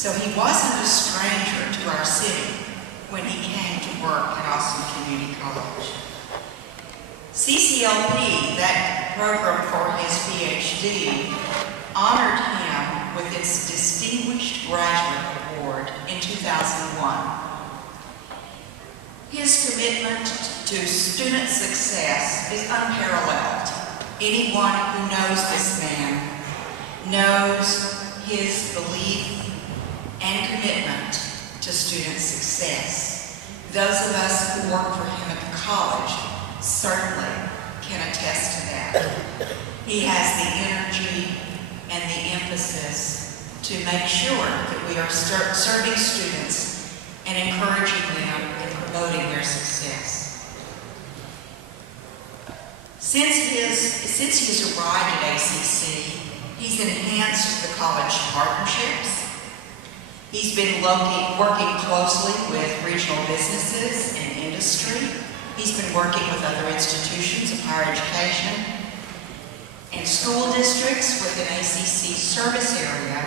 so he wasn't a stranger to our city when he came to work at Austin Community College. CCLP, that program for his PhD, honored him with its Distinguished Graduate Award in 2001. His commitment to student success is unparalleled. Anyone who knows this man knows his belief and commitment to student success. Those of us who work for him at the college certainly can attest to that. He has the energy and the emphasis to make sure that we are serving students and encouraging them and promoting their success. Since his arrival at ACC, he's enhanced the college partnerships. He's been working closely with regional businesses and industry. He's been working with other institutions of higher education and school districts within ACC service area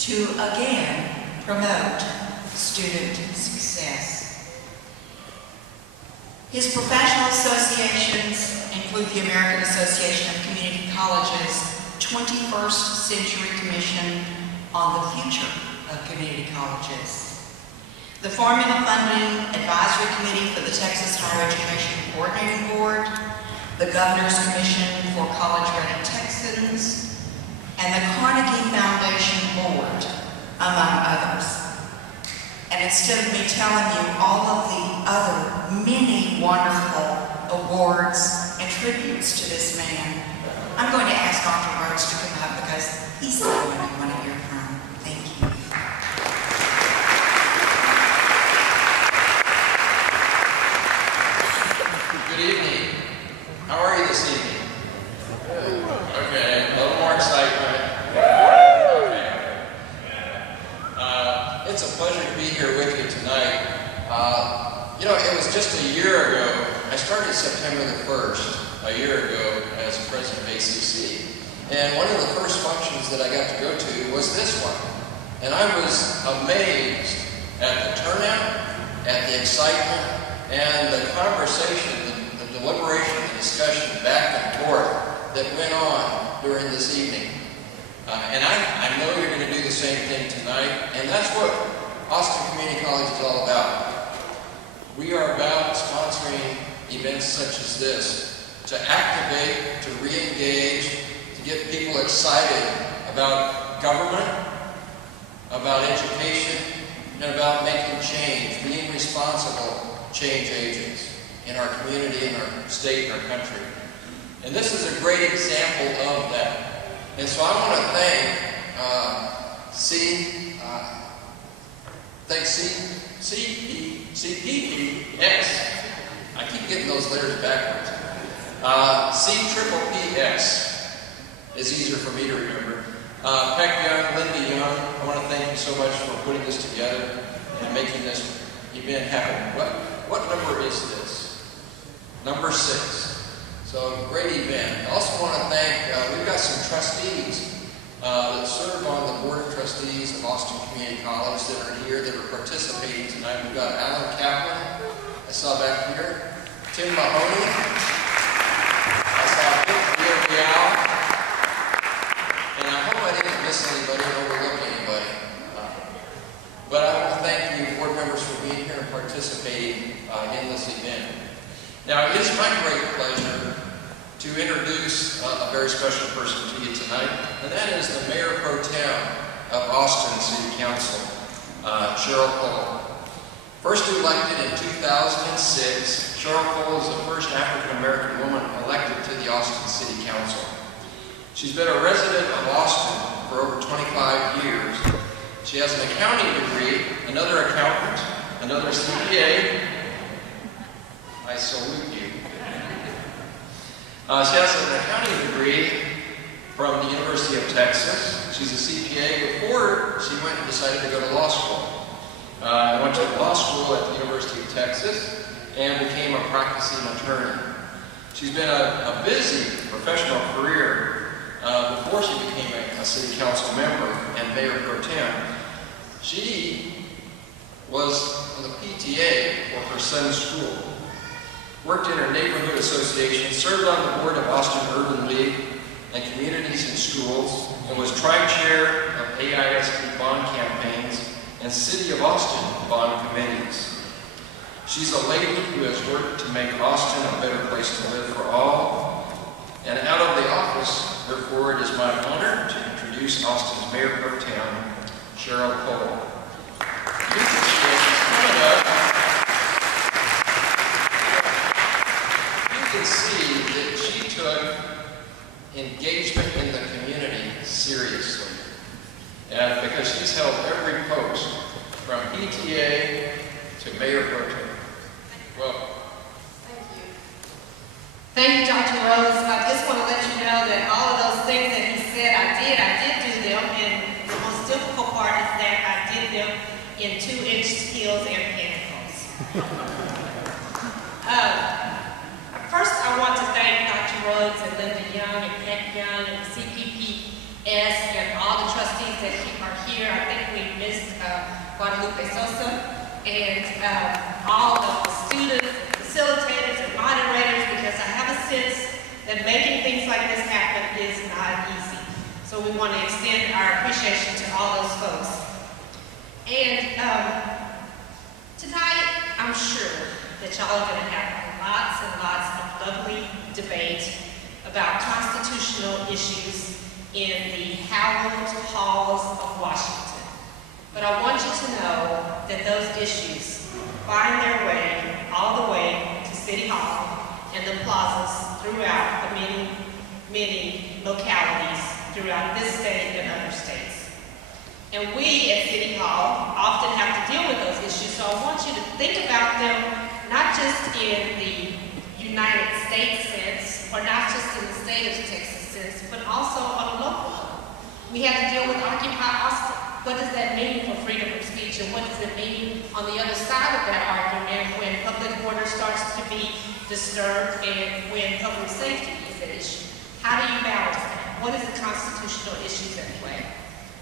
to, again, promote student success. His professional associations include the American Association of Community Colleges 21st Century Commission on the Future of Community Colleges, the Formula Funding Advisory Committee for the Texas Higher Education Coordinating Board, the Governor's Commission for College-Ready Texans, and the Carnegie Foundation Board, among others. And instead of me telling you all of the other many wonderful awards and tributes to this man, I'm going to ask Dr. Rhodes to come up because he's the one I want to hear from. Thank you. Good evening. How are you this evening? Good. Okay, a little more excitement. Okay. It's a pleasure to be here with you tonight. It was just a year ago. I started September the 1st, a year ago, as president of ACC. And one of the first functions that I got to go to was this one. And I was amazed at the turnout, at the excitement, and the conversation, the deliberation, the discussion back and forth that went on during this evening. And I know you're going to do the same thing tonight, and that's what Austin Community College is all about. We are about sponsoring events such as this to activate, to re-engage, to get people excited about government, about education, and about making change, being responsible change agents in our community, in our state, in our country. And this is a great example of that. And so I want to thank CPPX. I keep getting those letters backwards. CPPX is easier for me to remember. Peck Young, Linda Young, I want to thank you so much for putting this together and making this event happen. What number is this? Number 6. So, great event. I also want to thank, we've got some trustees that serve on the Board of Trustees of Austin Community College that are here, that are participating tonight. We've got Alan Kaplan, I saw back here, Tim Mahoney, I saw Dick Villarreal, and I hope I didn't miss anybody or overlook anybody. But I want to thank you, board members, for being here and participating in this event. Now, it is my great pleasure to introduce a very special person to you tonight, and that is the Mayor Pro Tem of Austin City Council, Cheryl Cole. First elected in 2006, Cheryl Cole is the first African-American woman elected to the Austin City Council. She's been a resident of Austin for over 25 years. She has an accounting degree, another accountant, another CPA. I salute you. She has an accounting degree from the University of Texas. She's a CPA. Before she went and decided to go to law school. Went to law school at the University of Texas and became a practicing attorney. She's been a busy professional career before she became a city council member, and and mayor pro tem. She was on the PTA for her son's school, worked in her neighborhood association, served on the board of Austin Urban League and Communities in Schools, and was tri-chair of AISD bond campaigns and City of Austin bond committees. She's a lady who has worked to make Austin a better place to live for all. And out of the office, therefore, it is my honor to introduce Austin's Mayor Pro Tem, Cheryl Cole. You can see as she's coming up, you can see that she took engagement in the community seriously. And because she's held every post from PTA to Mayor Pro Tem. Welcome. Thank you. Thank you, Dr. Rose. I just want to let you know that all of those things that he said I did do them, and the most difficult part is that I did them in 2-inch heels and pantyhose. First, I want to thank Dr. Rhodes and Linda Young and Peck Young and the CPPS and all the trustees that are here. I think we missed Guadalupe Sosa and all of the students, facilitators, and moderators, because I have a sense that making things like this happen is not easy. So we want to extend our appreciation to all those folks. And tonight, I'm sure that y'all are going to have lots and lots of lovely debate about constitutional issues in the hallowed halls of Washington. But I want you to know that those issues find their way all the way to City Hall and the plazas throughout the many, many localities throughout this state and other states. And we at City Hall often have to deal with those issues, so I want you to think about them not just in the United States sense, or not just in the state of Texas sense, but also on a local level. We have to deal with Occupy Austin. What does that mean for freedom of speech, and what does it mean on the other side of that argument when public order starts to be disturbed and when public safety is an issue? How do you balance that? What is the constitutional issues at play?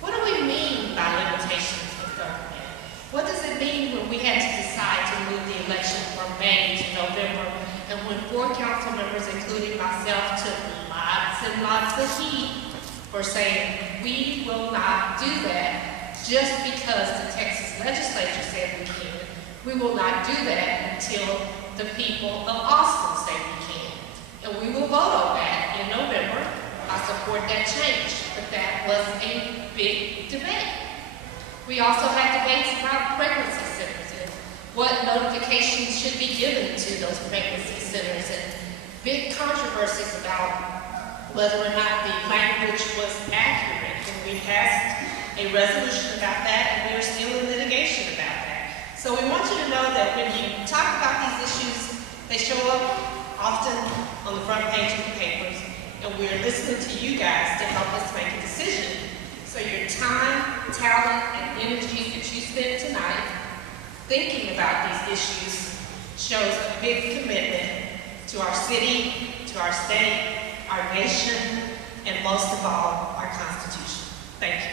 What do we mean by limitations of government? What does it mean when we had to decide to move the election from May to November, and when 4 council members, including myself, took lots and lots of heat for saying, we will not do that just because the Texas legislature said we can. We will not do that until the people of Austin say we can. And we will vote on that in November. I support that change, but that was a big debate. We also had debates about pregnancy centers and what notifications should be given to those pregnancy centers, and big controversies about whether or not the language was accurate. And we passed a resolution about that, and we are still in litigation about that. So we want you to know that when you talk about these issues, they show up often on the front page of the papers, and we're listening to you guys to help us make a decision. So your time, talent, and energy that you spent tonight thinking about these issues shows a big commitment to our city, to our state, our nation, and most of all, our Constitution. Thank you.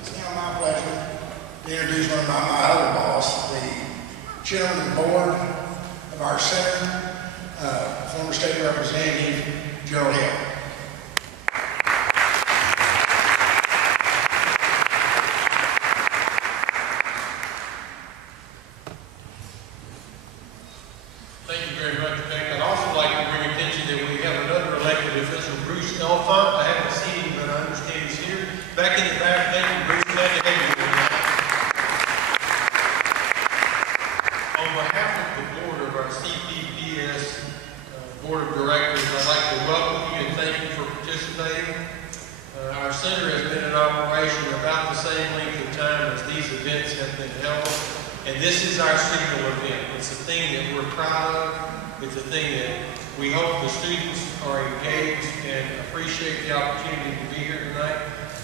It's now my pleasure to introduce one of my other boss, the chairman of the board of our center, former state representative, Gerald Hill. Thank you very much, Beck. I'd also like to bring attention that we have another elected official, Bruce Elfont. I haven't seen him, but I understand he's here. Back in the back, thank you, Bruce. Glad to have you here tonight. On behalf of the board of our CPPS Board of Directors, I'd like to welcome you and thank you for participating. Our center has been in operation about the same length of time as these events have been held. And this is our signal event. It's a thing that we're proud of. It's a thing that we hope the students are engaged and appreciate the opportunity to be here tonight.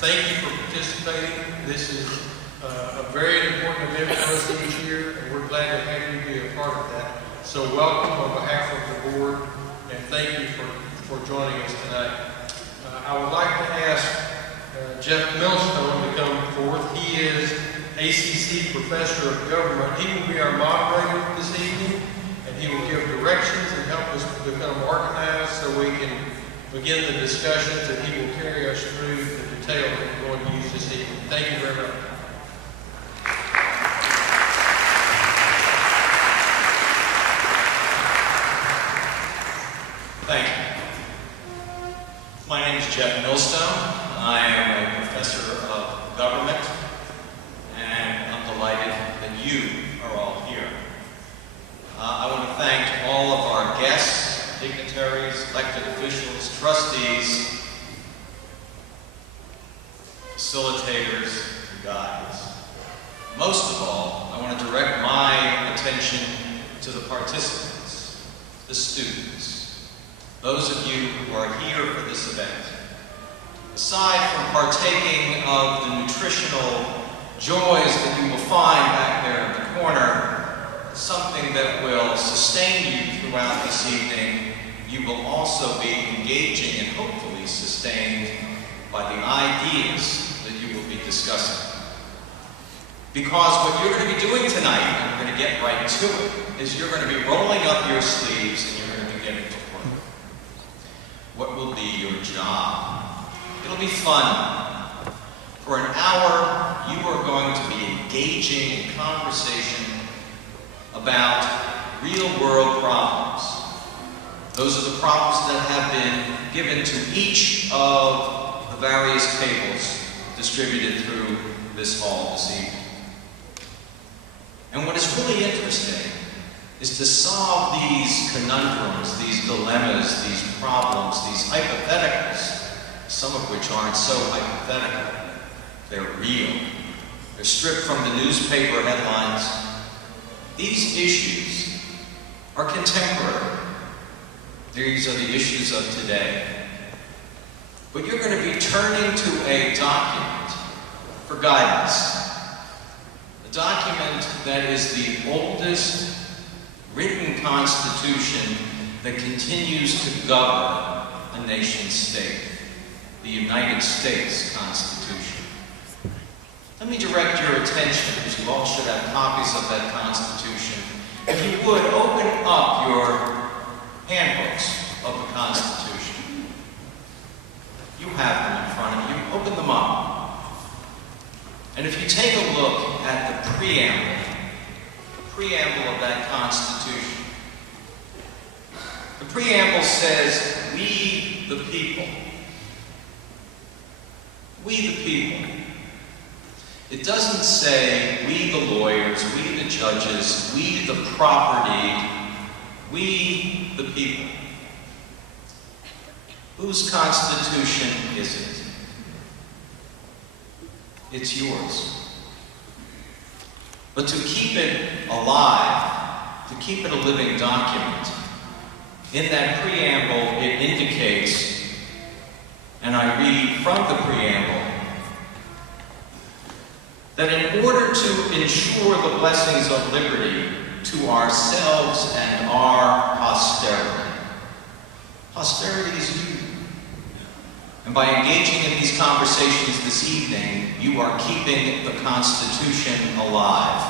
thank you for participating. This is a very important event for us each year, and we're glad to have you be a part of that. So welcome on behalf of the board, and thank you for joining us tonight. I would like to ask Jeff Millstone to come forth. He is ACC Professor of Government. He will be our moderator this evening, and he will give directions and help us become organized so we can begin the discussions, and he will carry us through the detail that we're going to use this evening. Thank you very much. Thank you. My name is Jeff Millstone. I am a professor of government, and I'm delighted that you are all here. I want to thank all of our guests, dignitaries, elected officials, trustees, facilitators, and guides. Most of all, I want to direct my attention to the participants, the students, those of you who are here for this event. Aside from partaking of the nutritional joys that you will find back there in the corner, something that will sustain you throughout this evening, you will also be engaging and hopefully sustained by the ideas that you will be discussing. Because what you're going to be doing tonight, and we're going to get right to it, is you're going to be rolling up your sleeves and you're going to be getting to work. What will be your job? It'll be fun. For an hour, you are going to be engaging in conversation about real-world problems. Those are the problems that have been given to each of the various tables distributed through this hall this evening. And what is really interesting is to solve these conundrums, these dilemmas, these problems, these hypotheticals, some of which aren't so hypothetical. They're real. They're stripped from the newspaper headlines. These issues are contemporary. These are the issues of today. But you're going to be turning to a document for guidance. A document that is the oldest written constitution that continues to govern a nation state. The United States Constitution. Let me direct your attention, because you all should have copies of that Constitution. If you would, open up your handbooks of the Constitution. You have them in front of you. Open them up. And if you take a look at the preamble of that Constitution, the preamble says, "We the people." We the people. It doesn't say we the lawyers, we the judges, we the property, we the people. Whose Constitution is it? It's yours. But to keep it alive, to keep it a living document, in that preamble it indicates, and I read from the preamble, that in order to ensure the blessings of liberty to ourselves and our posterity, posterity is you. And by engaging in these conversations this evening, you are keeping the Constitution alive.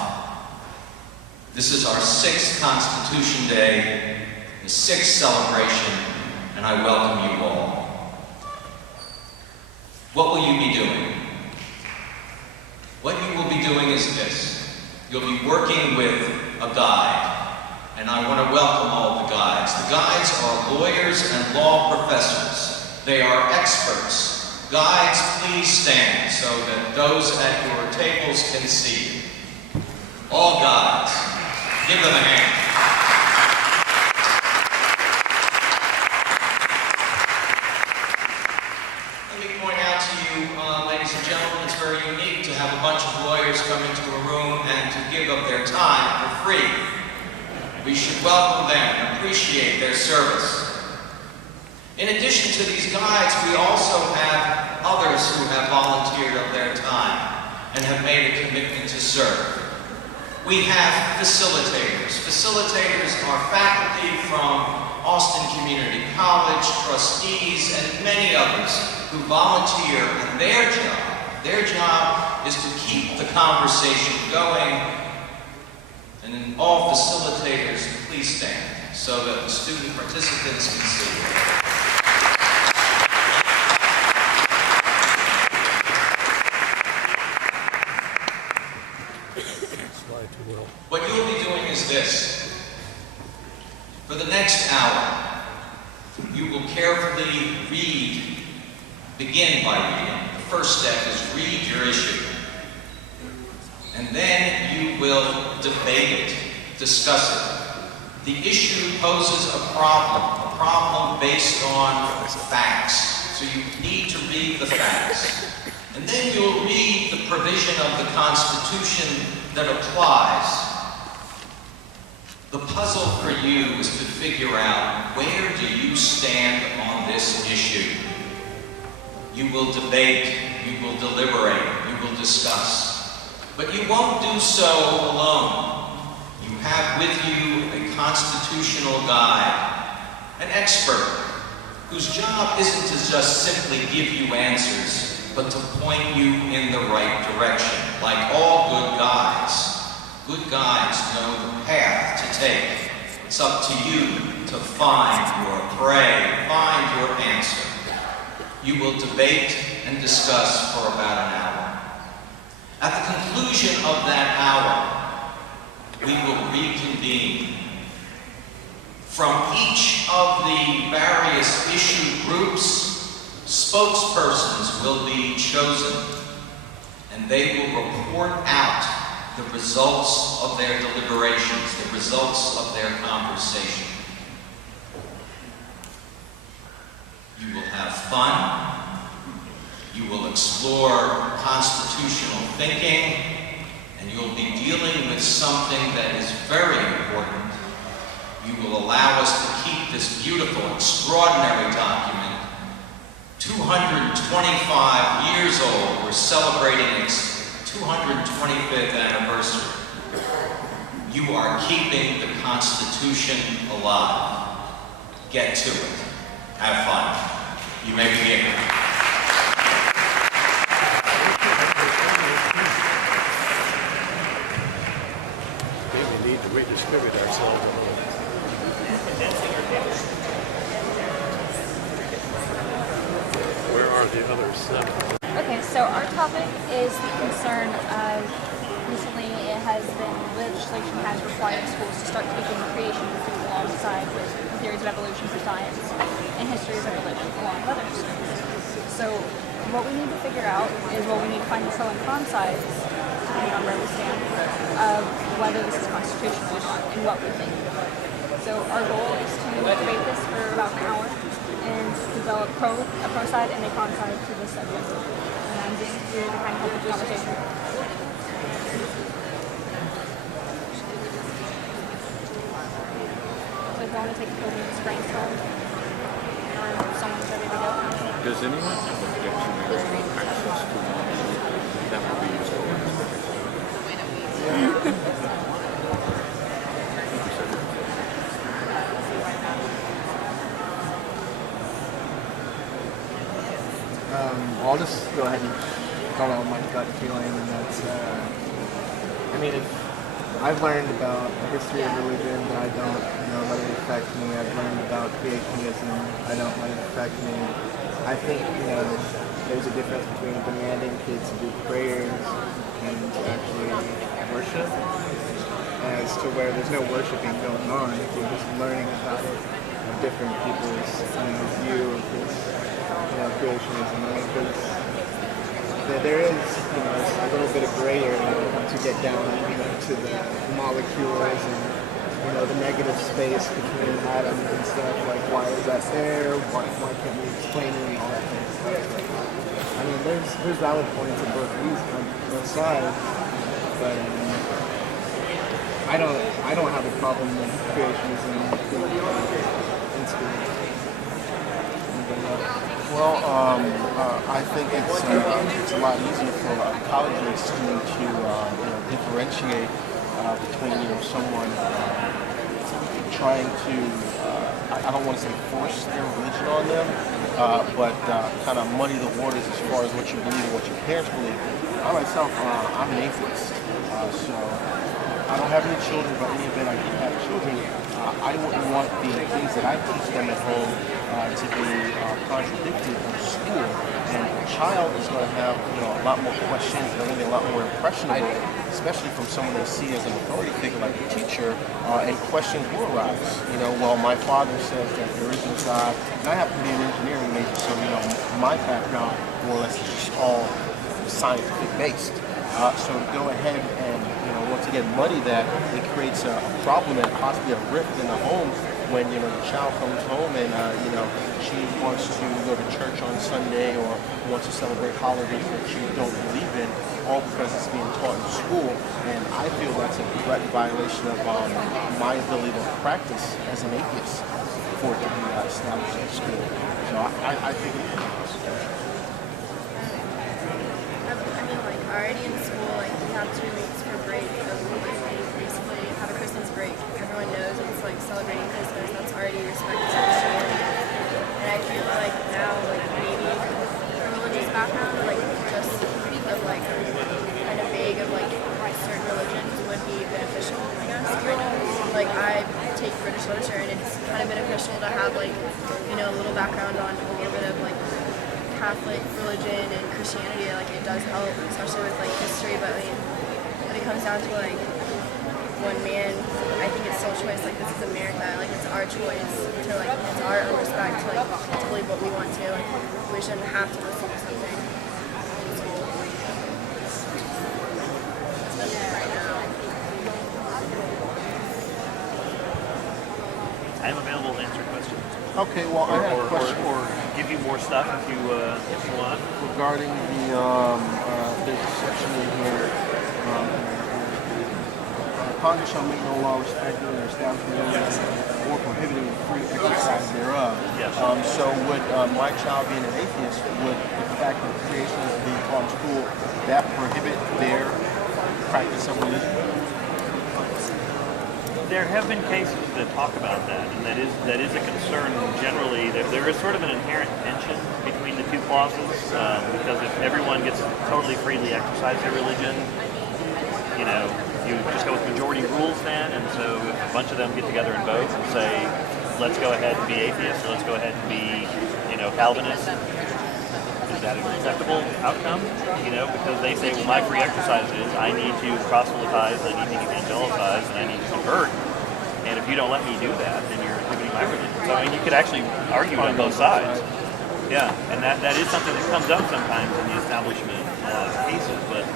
This is our 6th Constitution Day, the 6th celebration, and I welcome you all. What will you be doing? What you will be doing is this. You'll be working with a guide, and I want to welcome all the guides. The guides are lawyers and law professors. They are experts. Guides, please stand so that those at your tables can see you. All guides, give them a hand. Ladies and gentlemen, it's very unique to have a bunch of lawyers come into a room and to give up their time for free. We should welcome them and appreciate their service. In addition to these guides, we also have others who have volunteered and have made a commitment to serve. We have facilitators. Facilitators are faculty from Austin Community College, trustees, and many others who volunteer, and their job is to keep the conversation going. And all facilitators, please stand so that the student participants can see you. What you'll be doing is this. For the next hour, you will carefully begin by reading. The first step is read your issue. And then you will debate it, discuss it. The issue poses a problem based on facts. So you need to read the facts. And then you'll read the provision of the Constitution that applies. The puzzle for you is to figure out, where do you stand on this issue? You will debate, you will deliberate, you will discuss. But you won't do so alone. You have with you a constitutional guide, an expert, whose job isn't to just simply give you answers, but to point you in the right direction. Like all good guides know the path to take. It's up to you to find your prey, find your answer. You will debate and discuss for about an hour. At the conclusion of that hour, we will reconvene. From each of the various issue groups, spokespersons will be chosen, and they will report out the results of their deliberations, the results of their conversation. You will have fun. You will explore constitutional thinking, and you'll be dealing with something that is very important. You will allow us to keep this beautiful, extraordinary document 225 years old. We're celebrating its 225th anniversary. You are keeping the Constitution alive. Get to it. Have fun. You may begin. We need to redistribute ourselves. Where are the other 7? Okay, so our topic is the concern of, recently it has been, legislation has required schools to start teaching creation alongside with theories of evolution for science and histories of religion along with others. So what we need to figure out is, well, we need to find the pro and con sides, depending on where we stand, of whether this is constitutional or not and what we think. So our goal is to debate this for about an hour and develop a pro side and a con side to this subject. And I'm just here to kind of help with the conversation. So if you want to take the podium and brainstorm, or someone's ready to go. Does anyone have a dictionary access to one that would be useful? I'll just go ahead and follow my gut feeling, and that's, I mean, I've learned about the history of religion, but I don't, let it affect me. I've learned about creationism, I don't let it affect me. I think, there's a difference between demanding kids to do prayers and to actually worship, as to where there's no worshiping going on. You're just learning about it, of different people's view of this, creationism. I mean, because there is, a little bit of gray area once you get down, to the molecules and, the negative space between atoms and stuff. Like, why is that there? Why can't we explain it and all that kind of stuff? I mean, there's valid points on both sides, but I don't have a problem with creationism in school. Anybody else? I think it's a lot easier for a college student to differentiate between someone trying to I don't want to say force their religion on them, but kind of muddy the waters as far as what you believe and what your parents believe. I myself, I'm an atheist, so I don't have any children, but in the event I did have children, I wouldn't want the things that I teach them at home to be contradicted in school. And a child is going to have a lot more questions, they're going to be a lot more impressionable, especially from someone they see as an authority figure like a teacher, and questions will arise. Well, my father says that there is no God, and I happen to be an engineering major, so my background more or less is just all scientific based. So to go ahead and once again muddy that, it creates a problem and possibly a rift in the home when the child comes home and she wants to go to church on Sunday or wants to celebrate holidays that you don't believe in, all because it's being taught in school. And I feel that's a direct violation of my ability to practice as an atheist for it to be established in school. So I think already in school, we have 2 weeks for break. We basically have a Christmas break. Everyone knows it's celebrating Christmas. That's already respected in Christianity. And I feel like now, maybe a religious background, just of kind of vague of certain religions would be beneficial, I guess. I take British literature, and it's kind of beneficial to have a little background on a little bit of Catholic religion and Christianity. It does help, especially with history, but when it comes down to one man, I think it's still a choice. This is America, it's our choice to it's our own respect to believe what we want to. We shouldn't have to listen to something in school. Especially right now. I am available to answer questions. Okay, well, I have a question. Or give you more stuff if you want. Regarding there's a section in here, Congress shall make no law respecting or establishing or prohibiting the free exercise thereof. Yes. So would my child being an atheist, would the fact that creation is being taught in school, that prohibit their practice of religion? There have been cases that talk about that, and that is a concern generally. There is sort of an inherent tension between the two clauses, because if everyone gets totally freely exercise their religion, you just go with majority rules then, and so if a bunch of them get together and vote and say, let's go ahead and be atheists, or let's go ahead and be, Calvinists, is that an acceptable outcome? Because they say, well, my free exercise is I need to proselytize, I need to evangelicize, and I need to convert. And if you don't let me do that, then you're inhibiting my religion. So you could actually argue it on both sides. Yeah, and that is something that comes up sometimes in the establishment cases. But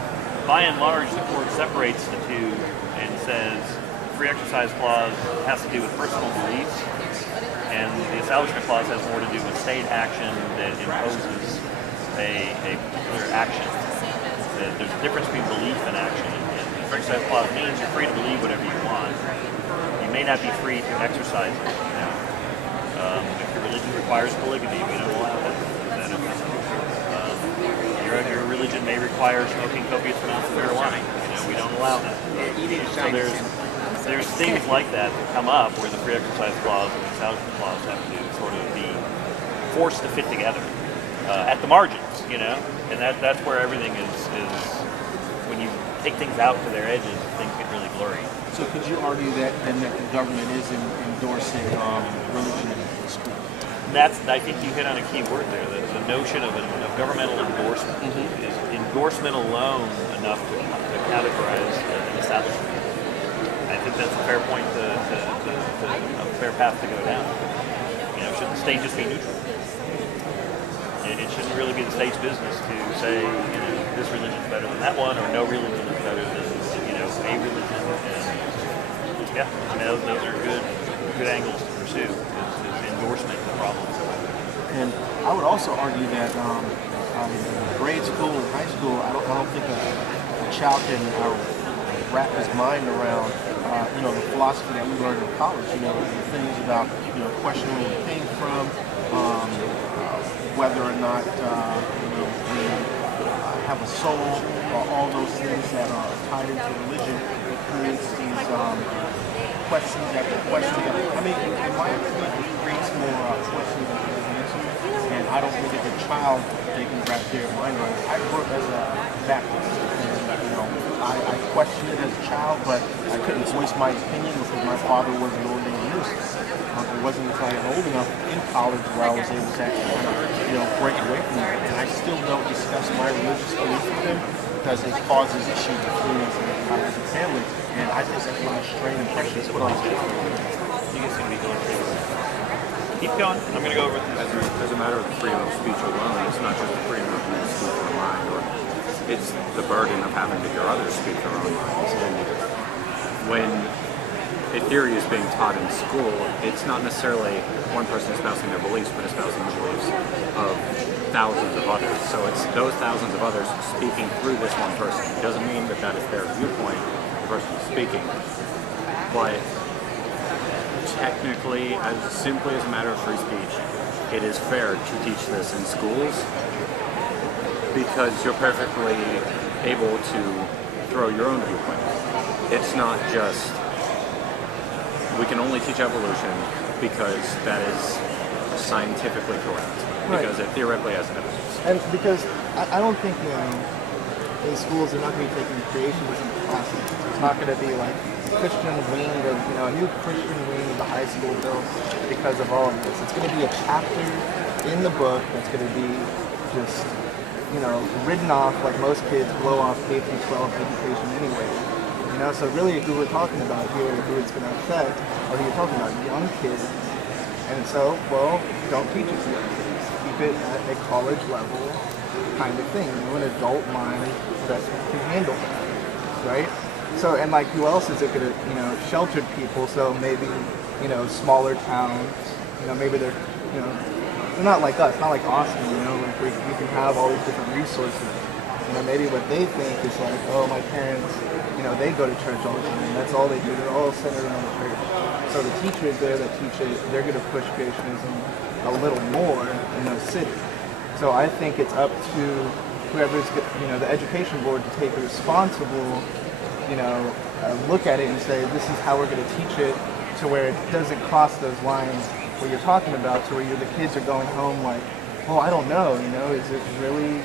by and large, the court separates the two and says the free exercise clause has to do with personal beliefs, and the establishment clause has more to do with state action that imposes a particular action. There's a difference between belief and action. And the free exercise clause means you're free to believe whatever you want. You may not be free to exercise it. If your religion requires polygamy, we don't allow that. Your religion may require smoking copious amounts of marijuana. We don't allow that. So there's things like that that come up where the free exercise clause and the establishment clause have to sort of be forced to fit together at the margins, and that's where everything is when you take things out to their edges, things get really blurry. So could you argue that the government is endorsing religion in school? I think you hit on a key word there. The notion of governmental endorsement. Is endorsement alone enough to categorize an establishment? I think that's a fair point a fair path to go down. Should the state just be neutral? It shouldn't really be the state's business to say, this religion's better than that one, or no religion is better than, a religion. And those are good angles to pursue. Is endorsement the problem? And I would also argue that in grade school and high school, I don't think a child can wrap his mind around the philosophy that we learned in college. The things about questioning where we came from, whether or not we have a soul, or all those things that are tied into religion. It creates these questions after questions. I mean, in my opinion, it creates more questions than answers. And I don't think as a child they can wrap their mind around it. I grew up as a Baptist, and I questioned it as a child, but I couldn't voice my opinion because my father was an ordained minister. It wasn't until I got old enough in college where I was able to actually break away from it. And I still don't discuss my religious beliefs with him because it causes issues between us as a family. And I think that's one of the strain and pressure that's put on us. You guys seem to be going through this. Keep going. I'm going to go over this. As a matter of freedom of speech alone, it's not just the freedom of speech of the mind, or it's the burden of having to hear others speak their own minds. And when a theory is being taught in school, it's not necessarily one person espousing their beliefs, but espousing the beliefs of thousands of others. So it's those thousands of others speaking through this one person. It doesn't mean that that is their viewpoint, the person is speaking, but technically, as simply as a matter of free speech, it is fair to teach this in schools because you're perfectly able to throw your own viewpoint. It's not just we can only teach evolution because that is scientifically correct, because it theoretically has evidence. And because I don't think in schools they're not going to be taking creationism classes. It's not going to be like Christian wing of a new Christian wing of the high school built because of all of this. It's going to be a chapter in the book that's going to be just written off like most kids blow off K through 12 education anyway. So really who we're talking about here, who it's going to affect, are you're talking about young kids. And so, well, don't teach it to young kids. Keep it at a college level kind of thing. An adult mind that can handle that, right? So, and like who else is it going to, sheltered people, so maybe, smaller towns, maybe they're not like us, not like Austin, like we can have all these different resources. Maybe what they think is like, oh, my parents, they go to church all the time. That's all they do. They're all centered around the church. So the teachers there that teach it, they're going to push creationism a little more in those cities. So I think it's up to whoever's, the education board to take a responsible, look at it and say, this is how we're going to teach it to where it doesn't cross those lines where you're talking about, to where the kids are going home like, oh, I don't know, is it really...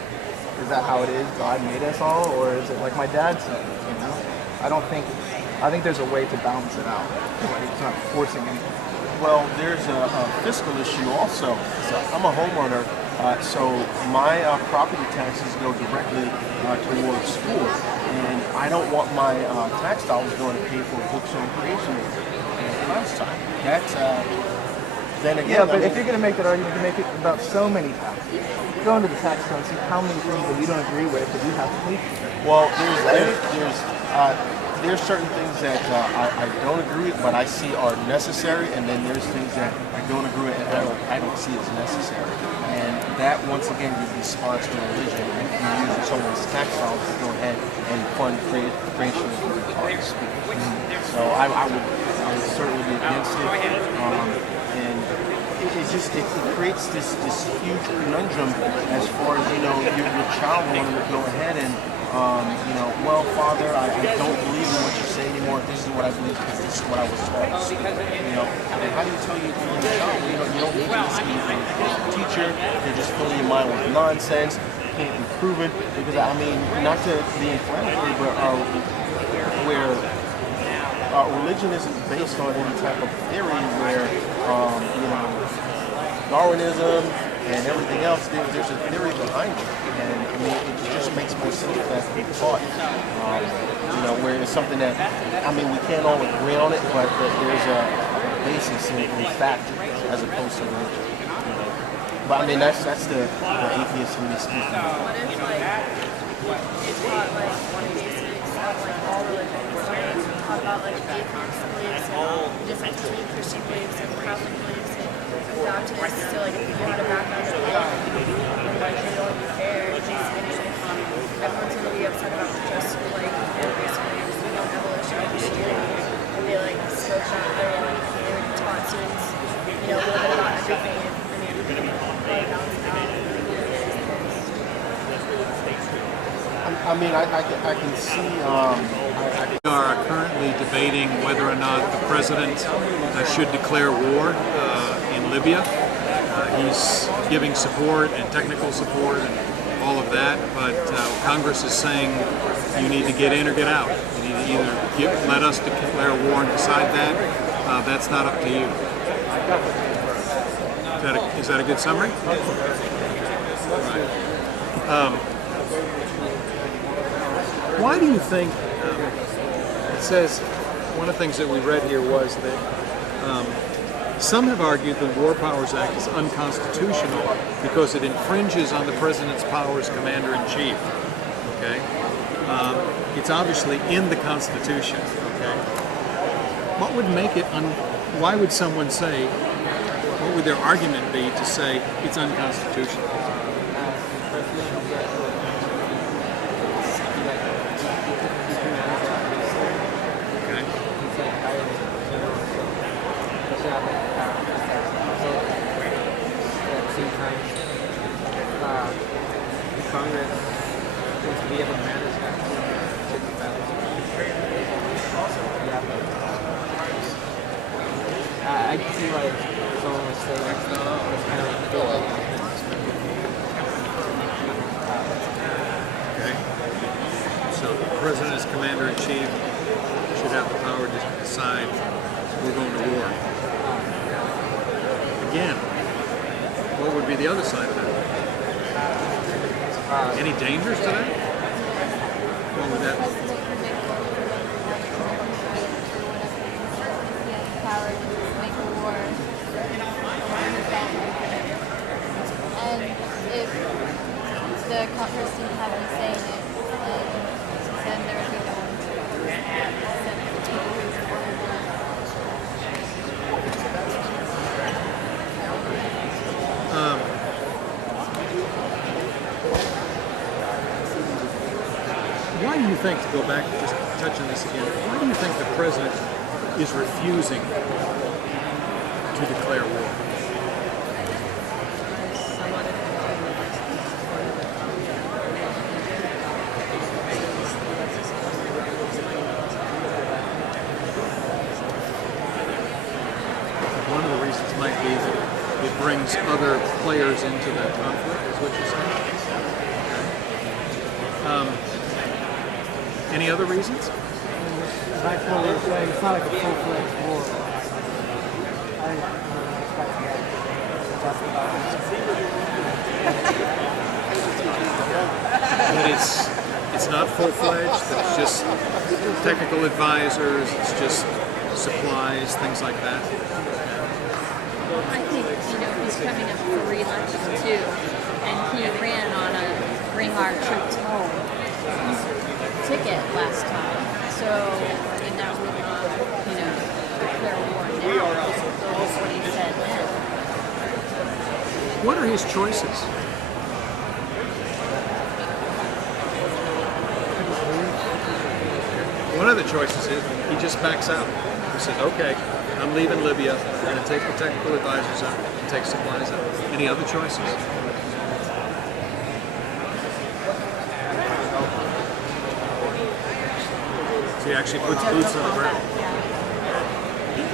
Is that how it is? God made us all, or is it like my dad said? I think there's a way to balance it out. It's not forcing anything. Well, there's a fiscal issue also. So I'm a homeowner, so my property taxes go directly towards school, and I don't want my tax dollars going to pay for books on creation class time. That's then again. Yeah, but if you're going to make that argument, you can make it about so many taxes. Go into the tax code and see how many things that you don't agree with that you have to pay for. Well, there's certain things that I don't agree with, but I see are necessary, and then there's things that I don't agree with and I don't see as necessary. And that once again would be sponsored religion if you use someone's tax dollars to go ahead and fund creation of the school. So I would certainly be against it. And it creates this huge conundrum as far as your child wanting to go ahead and well, Father, I don't believe in what you say anymore. This is what I believe because this is what I was taught. And how do you tell your child? You don't need to listen to your teacher. They're just filling your mind with nonsense. Can't be proven because not to be inflammatory, but where religion isn't based on any type of theory where Darwinism and everything else, there's a theory behind it. And it just makes more sense that be taught. Where it's something that, we can't all agree on it, but there's a basis in fact as opposed to religion. But that's the atheist in me speaking. What if they taught one basics of all religions, right? Talk about atheist beliefs and the difference between Christian beliefs and Catholic beliefs and Baptists, so if you had a background of faith and they don't be fair, everyone's gonna be upset about just basically evolution of Christianity, and they spoke out there they taught students a little bit about everything. And balance it out. I mean, I can see. We are currently debating whether or not the president should declare war in Libya. He's giving support and technical support and all of that, but Congress is saying you need to get in or get out. You need to either let us declare war and decide that. That's not up to you. Is that a good summary? Right. Why do you think, it says, one of the things that we read here was that some have argued the War Powers Act is unconstitutional because it infringes on the President's power as Commander-in-Chief. Okay? It's obviously in the Constitution. Okay? What would make it, why would someone say, what would their argument be to say it's unconstitutional? Congress needs to be able to manage that. I can see like someone would say like Okay. So the president as commander-in-chief should have the power to decide we're going to war. Again, what would be the other side of that? Any dangers to that? What would that be? And if the Congress didn't have any say in it, then there would be no one to oppose it. Why do you think, to go back, just touch on this again, why do you think the president is refusing to declare war? One of the reasons might be that it brings other players into the conflict, is what you're saying? Any other reasons? Like what we're saying, it's not like a full-fledged war. That it's not full-fledged, that it's just technical advisors, it's just supplies, things like that? I think, he's coming up for re-election too, and he ran on a bring our troops home ticket last time. So, that would not, declare war now. That's what he said then. What are his choices? One of the choices is he just backs out. He says, okay, I'm leaving Libya. We're going to take the technical advisors out and take supplies out. Any other choices? So he actually puts boots on the ground.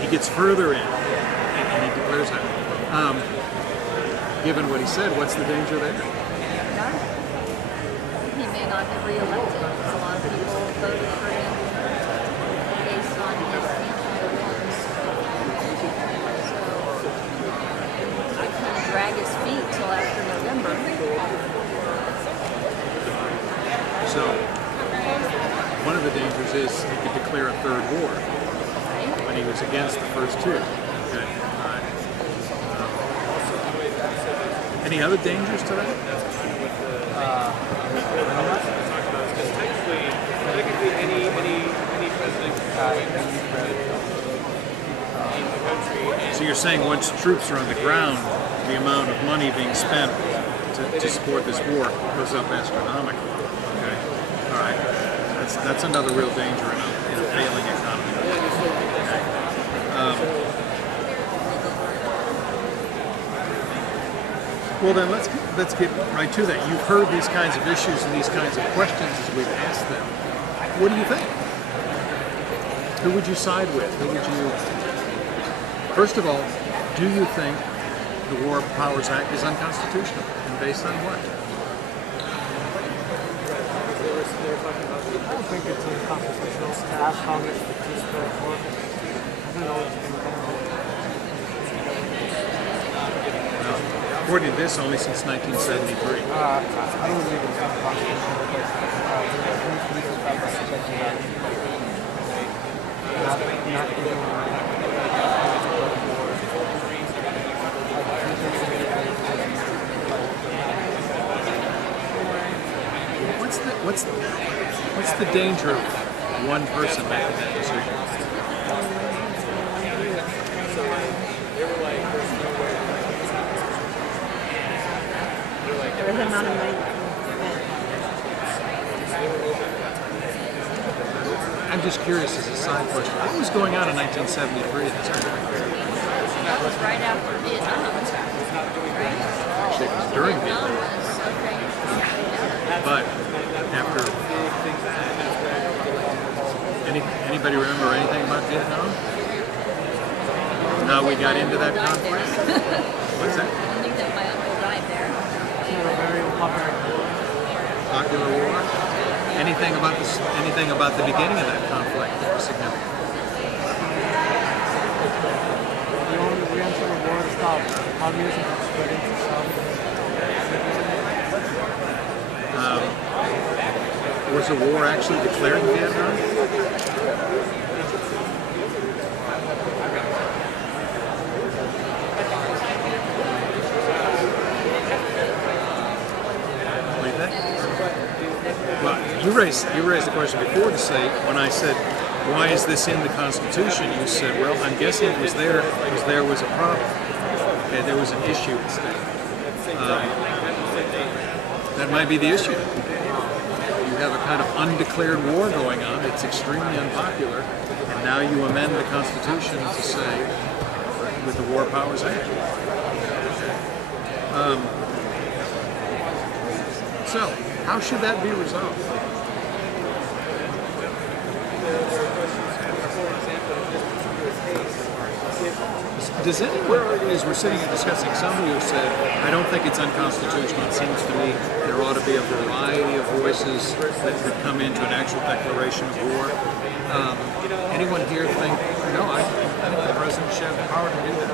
He gets further in and he declares that. Given what he said, what's the danger there? He may not get re-elected because a lot of people voted for him based on his anti-wars. So, I kind of drag his feet till after November. So, one of the dangers is he could declare a third war, but he was against the first two. Okay. All right. Any other dangers to that? Technically, any president in the country. So you're saying once troops are on the ground, the amount of money being spent to support this war goes up astronomically. Okay. All right. That's another real danger in a failing economy. Okay. Well, then let's get right to that. You've heard these kinds of issues and these kinds of questions as we've asked them. What do you think? Who would you side with? Who would you? First of all, do you think the War Powers Act is unconstitutional, and based on what? I don't think it's unconstitutional to ask Congress to participate in work. I don't know what's been According to this, only since 1973. I don't believe it's unconstitutional because What's the danger of one person making that decision? There was an amount of money. I'm just curious as a side question. What was going on in 1973 in this country? That was right after Vietnam. Right? Actually, it was during Vietnam. But after, anybody remember anything about Vietnam? How we got into that conflict? What's that? I think that my uncle died there. Popular war? Anything about the beginning of that conflict that was significant? We entered a war to stop communism from spreading to South. Was a war actually declared in Vietnam? What do you think? Well, you raised the question before to say, when I said, why is this in the Constitution? You said, well, I'm guessing it was there because there was a problem. Okay, there was an issue at stake. That might be the issue. You have a kind of undeclared war going on. It's extremely unpopular. And now you amend the Constitution to say, with the War Powers Act. So, how should that be resolved? Does anyone, as we're sitting and discussing, some of you have said, I don't think it's unconstitutional. It seems to me there ought to be a variety of voices that could come into an actual declaration of war. Anyone here think, no, I think the president should have the power to do that?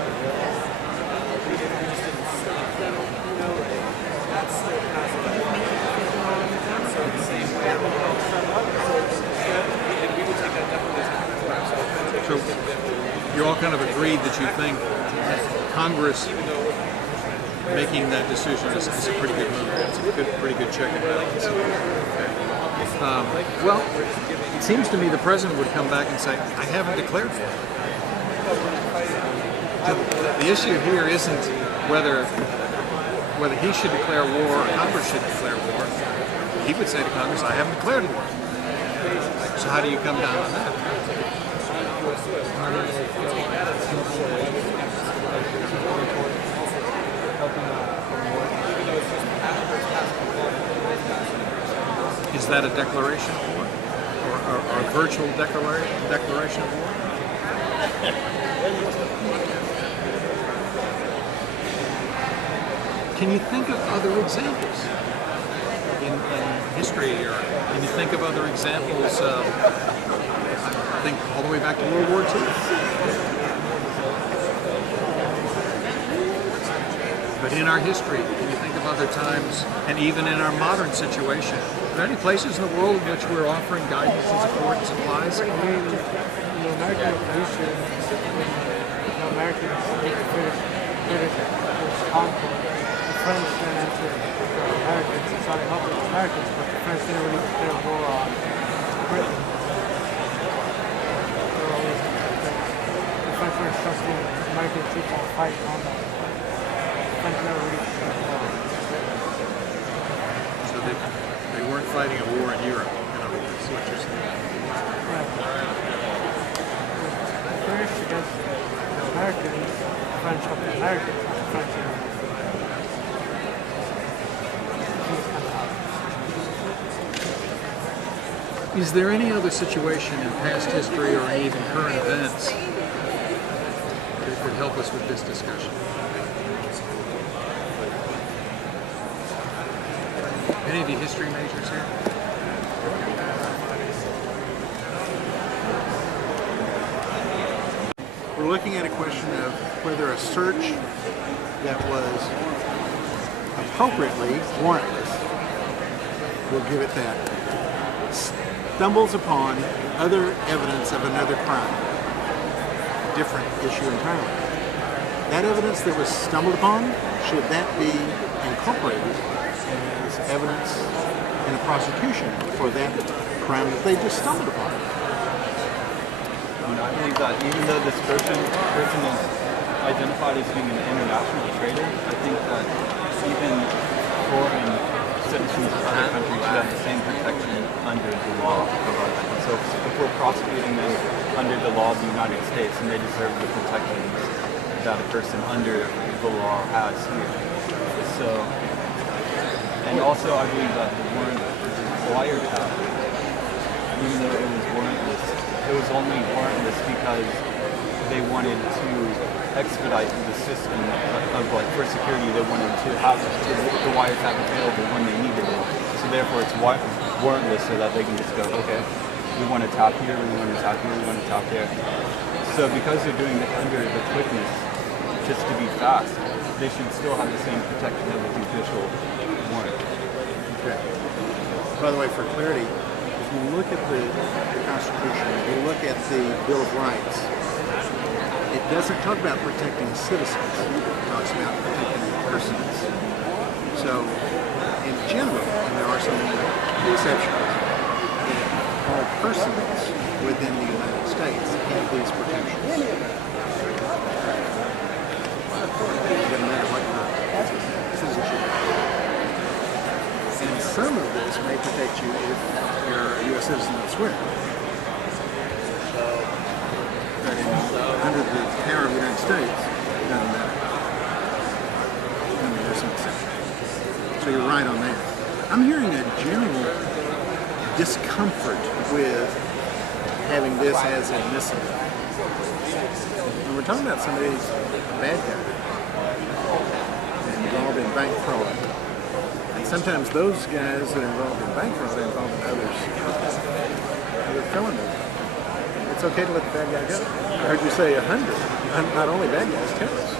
So you all kind of agreed that you think Congress making that decision is a pretty good move. It's a pretty good check and balance. Okay. Well, it seems to me the president would come back and say, I haven't declared war. The issue here isn't whether he should declare war or Congress should declare war. He would say to Congress, I haven't declared war. So how do you come down on that? Is that a declaration of war? Or a virtual declaration of war? Can you think of other examples in history, or can you think of other examples? I think all the way back to World War II. But in our history, can you think of other times, and even in our modern situation, are there any places in the world in which we're offering guidance and support and supplies? I mean, the American Revolution, the Americans beat the British conquest. The French then entered the Americans and started helping the Americans, but the French didn't really declare war on Britain. The French were trusting American people to fight on that. The French never really declared war on Britain. So they weren't fighting a war in Europe, in other words, is what you're saying. Right. The British against the Americans, the French helped the Americans, the French Is there any other situation in past history or even current events that could help us with this discussion? Any of you history majors here? We're looking at a question of whether a search that was appropriately warrantless, we'll give it that, stumbles upon other evidence of another crime. Different issue entirely. That evidence that was stumbled upon, should that be incorporated as evidence in a prosecution for that crime that they just stumbled upon? I believe that even though this person is identified as being an international trader, I think that even foreign citizens of other countries should have the same protection under the law of our country. So if we're prosecuting them under the law of the United States, and they deserve the protections that a person under the law has here. So, and also I believe that the warrant wiretap, even though it was warrantless, it was only warrantless because they wanted to expedite the system of like, for security, they wanted to have the wiretap available when they needed it. So therefore it's warrantless so that they can just go, okay, we want to tap here, we want to tap here, we want to tap there. So because they're doing it under the quickness, just to be fast, they should still have the same protection of the judicial warrant. Okay. By the way, for clarity, if you look at the Constitution, if you look at the Bill of Rights, it doesn't talk about protecting citizens. It talks about protecting persons. So, in general, and there are some exceptions, that all persons within the United States have these protections. It doesn't matter what your citizenship is. And some of this may protect you if you're a U.S. citizen elsewhere. But under the power of the United States, it doesn't matter. I mean, there's some exceptions. So you're right on that. I'm hearing a general discomfort with having this as admissible. When we're talking about somebody who's a bad guy and involved in bank fraud, and sometimes those guys that are involved in bank fraud are involved in other felonies. It's okay to let the bad guy go. I heard you say 100. Not only bad guys, terrorists.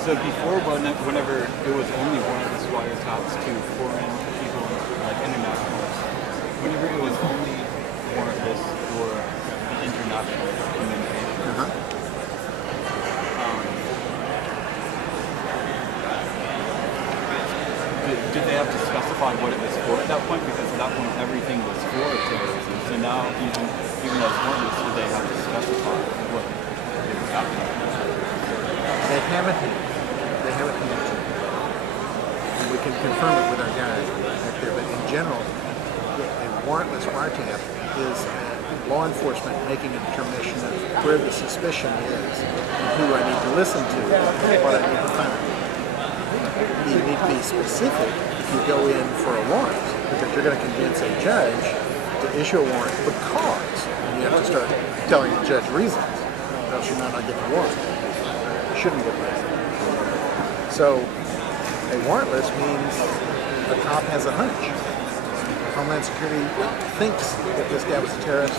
So before, whenever it was only warrantless wiretaps to foreign people, like internationals, whenever it was only warrantless for the international community, did they have to specify what it was for at that point? Because at that point everything was for terrorism. So now even though it's warrantless, did they have to specify what it was happening? They haven't yet. And we can confirm it with our guy back there, but in general, a warrantless wiretap is law enforcement making a determination of where the suspicion is and who I need to listen to and what I need to find. You need to be specific if you go in for a warrant, because you're going to convince a judge to issue a warrant because, and you have to start telling the judge reasons, or else you might not get the warrant. You shouldn't get reasons. So, a warrantless means a cop has a hunch. Homeland Security thinks that this guy was a terrorist,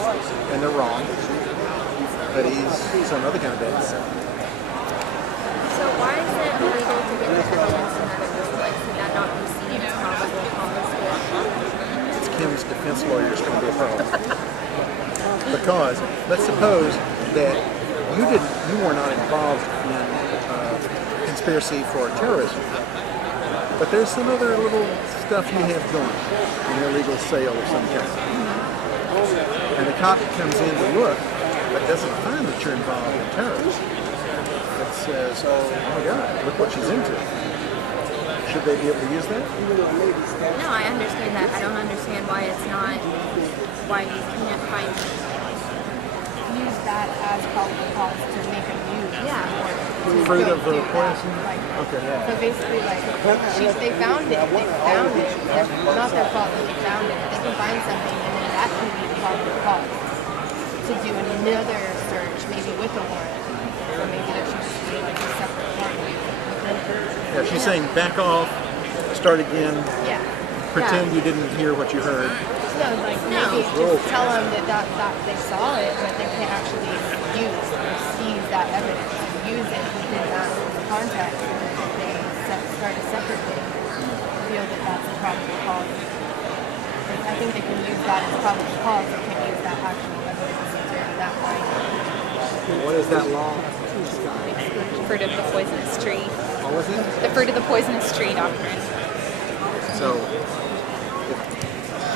and they're wrong, but he's some other kind of bad guy. So why is it illegal to get the evidence in other ways? Like, should that not be seen as probable cause? It's Kim's defense lawyer is going to be a problem. Because, let's suppose that you were not involved in conspiracy for terrorism, but there's some other little stuff you have going, an illegal sale of some kind. And the cop comes in to look, but doesn't find that you're involved in terrorism. It says, oh my God, look what she's into. Should they be able to use that? No, I understand that. I don't understand why it's not, why you can't find use that as probable cause to make a use. Yeah. Fruit go of the do that. poison? Like, Okay. so basically, like, They found it. It's not their fault that they found it. They can find something, and then that can be the probable cause to do another search, maybe with a warrant, or maybe there should just be like a separate warrant. Yeah, she's saying back off, start again, Yeah. pretend you didn't hear what you heard. No, like maybe just tell them that they saw it, but they can't actually use or seize that evidence and use it within that context. And then if they start a separate thing, feel that that's the probable cause. I think they can use that as probable cause. They can't use that actual evidence during that line. What is that law? Fruit of the poisonous tree. What was it? The fruit of the poisonous tree doctrine. So,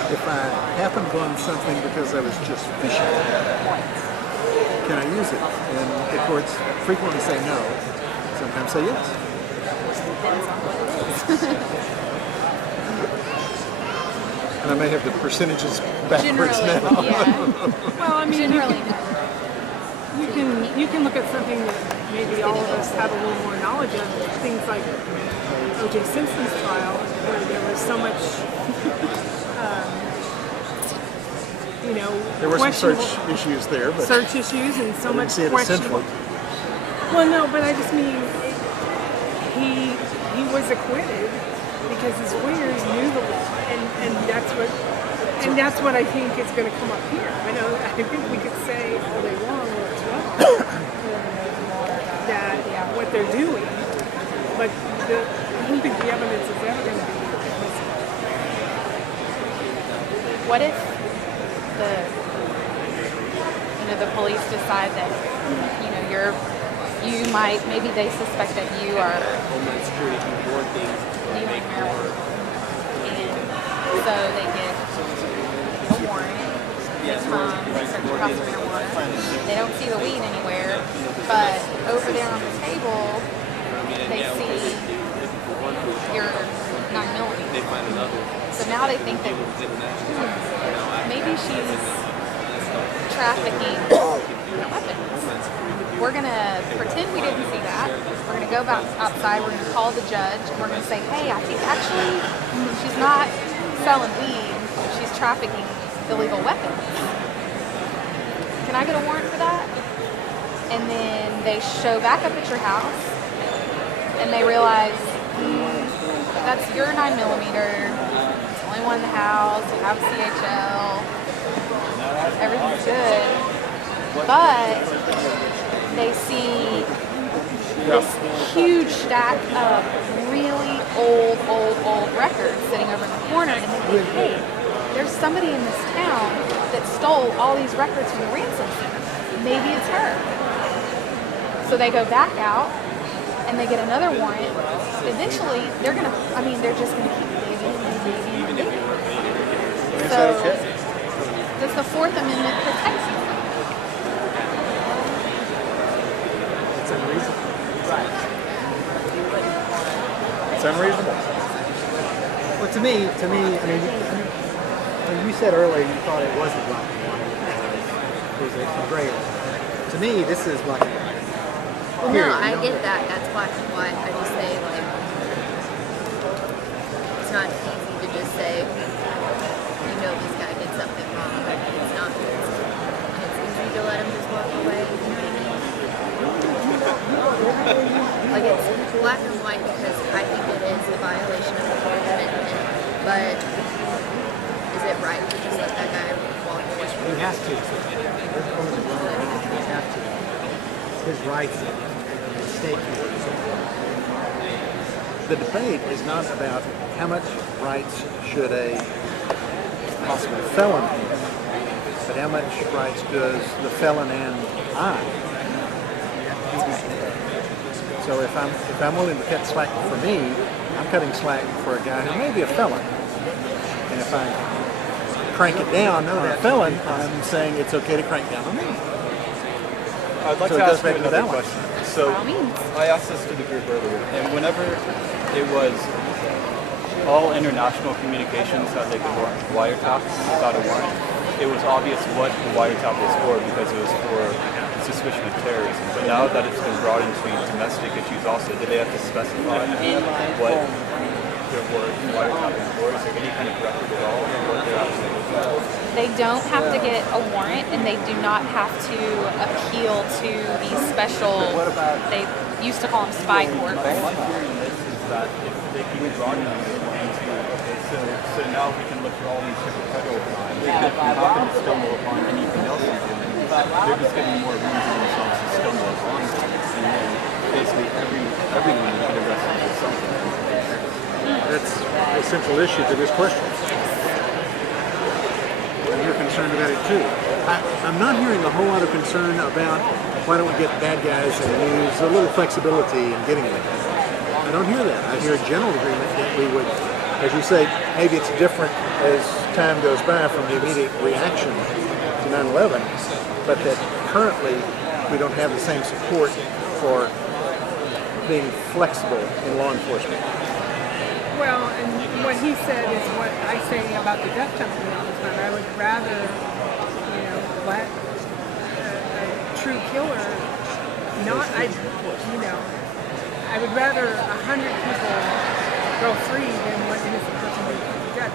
if I happened on something because I was just fishing, can I use it? And the courts frequently say no, sometimes say yes. And I may have the percentages backwards now. Well, I mean, Generally, you can look at something that maybe all of us have a little more knowledge of. Things like O.J. Simpson's trial, where there was so much, There were some search questionable issues there, but search issues and so I didn't much see it as questionable. sinful. Well, no, but I just mean he was acquitted because his lawyers knew the law, and that's what I think is going to come up here. I think we could say all day long what's wrong, that what they're doing, but I don't think the evidence is ever going to be admissible. what if the police decide that maybe they suspect that you are Homeland Security can board things. dealing marijuana, and so they get a warrant. They come, search your house for marijuana. They don't see the weed anywhere, but over there on the table, they see your 9mm. They find another. So now they think that maybe she's trafficking weapons. We're going to pretend we didn't see that. We're going to go back outside. We're going to call the judge. And we're going to say, hey, I think actually she's not selling weed. She's trafficking illegal weapons. Can I get a warrant for that? And then they show back up at your house. And they realize, that's your 9mm. It's the only one in the house. You have CHL. Everything's good. But they see this huge stack of really old records sitting over in the corner, and they think, hey, there's somebody in this town that stole all these records from the ransom center. Maybe it's her. So they go back out, and they get another warrant. Eventually, they're just gonna keep digging. So, does the Fourth Amendment protect you? it's unreasonable. It's unreasonable. Well, to me, I mean, you said earlier you thought it wasn't black and white. It was a gray area. To me, this is black and white. Well, Period. no, I get that. That's black and white. I just say, like, it's not easy to just say, this guy did something wrong. It's not. It's easy to let him just walk away. You know what I mean? Like, it's black and white because I think it is a violation of the Fourth Amendment. But is it right to just let that guy walk away? He has to. He has to. His rights at stake here. The debate is not about how much rights should a possible felon have, but how much rights does the felon and I. So if I'm willing to cut slack for me, I'm cutting slack for a guy who may be a felon. And if I crank it down on a felon, I'm saying it's okay to crank down on me. I'd like So to it goes ask you back to the another balance. question. So I asked this to the group earlier, and whenever it was all international communications that they could warrant wiretaps without a warrant, it was obvious what the wiretap was for because it was for suspicion of terrorism. But now that it's been brought into domestic issues also, do they have to specify what they're wiretapping for? Is there any kind of record at all of what they're actually looking for? They don't have to get a warrant, and they do not have to appeal to these special, they used to call them spy courts. My hearing this is that if they keep broadening it into, okay, so now we can look for all these different federal crimes. If we happen to stumble upon anything else they're doing, they're just getting more room for themselves to stumble upon things. And then basically everyone will get arrested for something. That's a central issue to this question. And you're concerned about it too. I'm not hearing a whole lot of concern about why don't we get bad guys and use a little flexibility in getting them. I don't hear that. I hear a general agreement that we would, as you say, maybe it's different as time goes by from the immediate reaction to 9/11, but that currently we don't have the same support for being flexible in law enforcement. Well, and what he said is what I say about the death penalty all the time. I would rather, let a true killer I would rather 100 people go free than one innocent person be dead.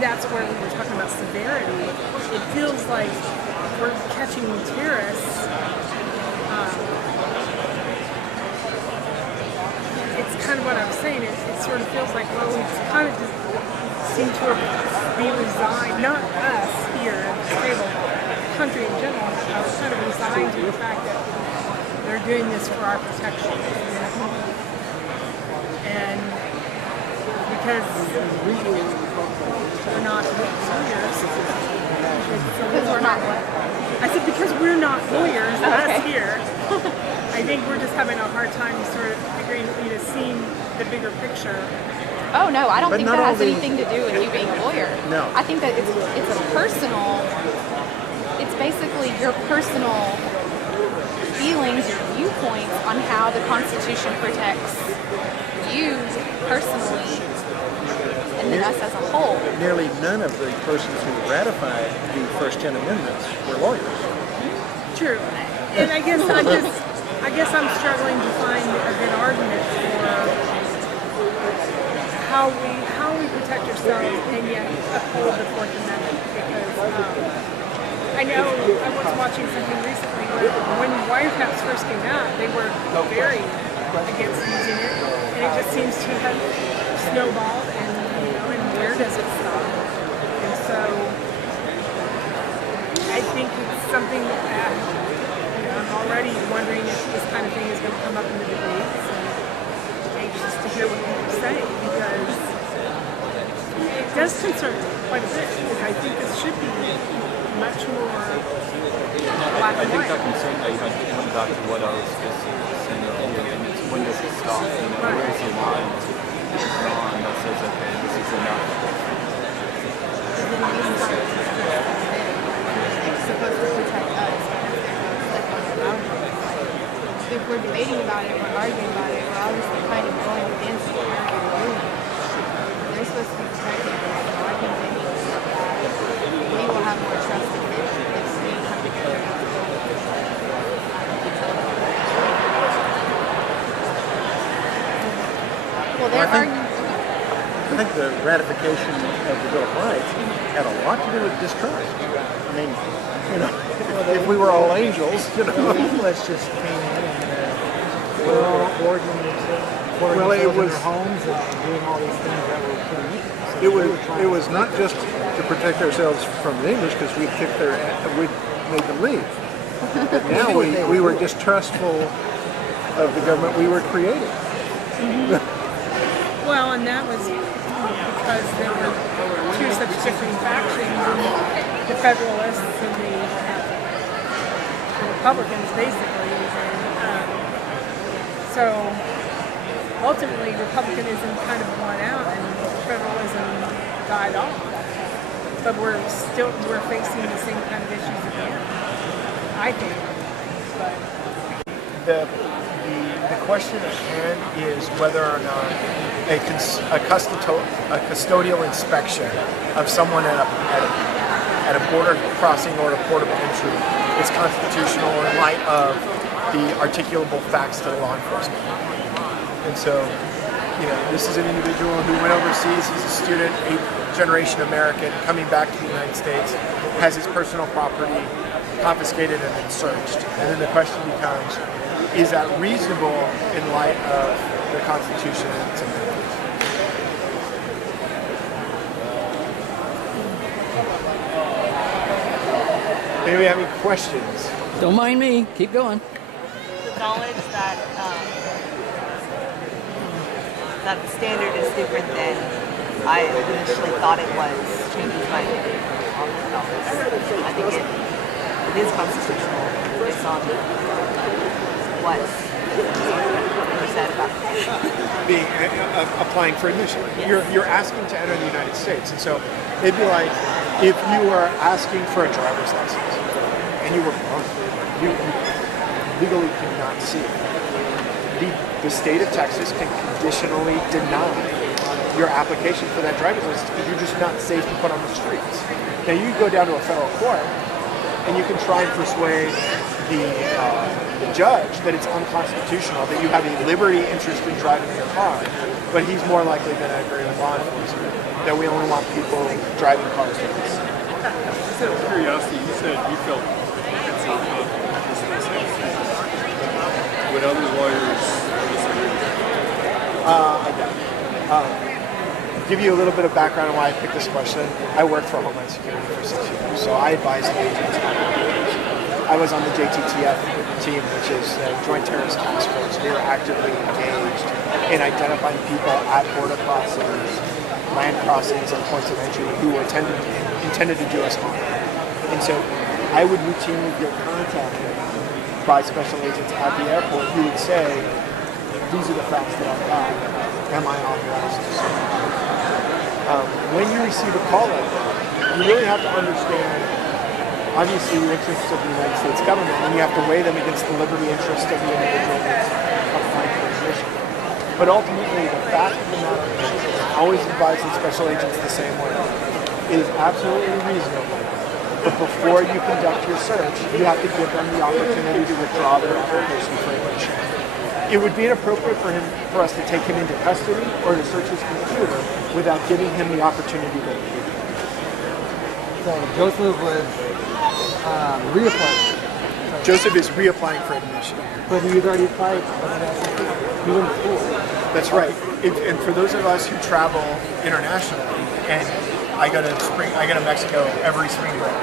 That's where we were talking about severity. It feels like we're catching terrorists. It's kind of what I was saying. It sort of feels like, well, we kind of just seem to be resigned, not us here at the table, the country in general. I was kind of resigned to the fact that they're doing this for our protection. And because we're not lawyers, we're not what? I said because we're not lawyers, us here. I think we're just having a hard time sort of figuring, seeing the bigger picture. Oh no, I don't think that has anything to do with you being a lawyer. No. I think that it's a personal, it's basically your personal feelings, your viewpoints on how the Constitution protects you personally and then us as a whole. Nearly none of the persons who ratified the first 10 amendments were lawyers. True. And I guess I'm struggling to find a good argument for how we protect ourselves and yet uphold the Fourth Amendment, because I know I was watching something recently where when wiretaps first came out, they were very against using it, and it just seems to have snowballed, and where does it stop? And so I think it's something that I'm already wondering if this kind of thing is going to come up in the debates, and anxious to hear what people say, because it does concern me quite a bit, because I think this should be much more black and white. I think that concern that you had to come back to what I was just saying earlier, and it's when does it stop? Where's the line drawn that says, okay, this is enough? It's supposed to protect us. If we're debating about it, we're arguing about it, we're obviously kind of going against what they're doing. They're supposed to be protecting us, so I think they need to step back. We will have more trust in them if we come together. Well, they're I think the ratification of the Bill of Rights had a lot to do with distrust. I mean, if we were all angels, Let's just came in and we're all hoarding it was their homes and doing all these things that were pretty it was not just to protect ourselves from the English, because we'd made them leave. But now we were distrustful of the government we were creating. Well, and that was because there were two such different factions, the Federalists and the Republicans, basically. And so ultimately, Republicanism kind of won out, and Federalism died off. But we're facing the same kind of issues again, I think. But the question at hand is whether or not a custodial inspection of someone at at a border crossing or a port of entry is constitutional in light of the articulable facts to law enforcement. And so, this is an individual who went overseas. He's a student, 8th generation American, coming back to the United States, has his personal property confiscated and then searched. And then the question becomes, is that reasonable in light of the Constitution and its amendments? Anybody have any questions? Don't mind me. Keep going. The knowledge that that the standard is different than I initially thought it was changes my opinion on the topic. I think it is constitutional based on what you said about being applying for admission. Yes. You're asking to enter the United States, and so it'd be like if you were asking for a driver's license and you were blind, you legally cannot see. The state of Texas can conditionally deny your application for that driver's license because you're just not safe to put on the streets. Now you go down to a federal court and you can try and persuade the judge that it's unconstitutional, that you have a liberty interest in driving your car, but he's more likely going to agree with law enforcement that we only want people driving cars with us. Just out of curiosity, you said you felt it's not constitutional. Would other lawyers disagree with that? I don't. Give you a little bit of background on why I picked this question. I worked for Homeland Security for 6 years, so I advised the agents. I was on the JTTF team, which is the Joint Terrorist Task Force. We were actively engaged in identifying people at border crossings, land crossings, and points of entry who intended to do us harm. And so I would routinely get contacted by special agents at the airport who would say, these are the facts that I've got. Am I authorized to serve? When you receive a call like that, you really have to understand, obviously, the interests of the United States government, and you have to weigh them against the liberty interest of the individual that's applying for admission. But ultimately, the fact of the matter is, and I always advise the special agents the same way, it is absolutely reasonable. But before you conduct your search, you have to give them the opportunity to withdraw their application for admission. It would be inappropriate for us to take him into custody or to search his computer without giving him the opportunity to leave. So Joseph was reapplying. Joseph is reapplying for admission. But he had already applied. He went to school. That's right. And for those of us who travel internationally, and I go to Mexico every spring break.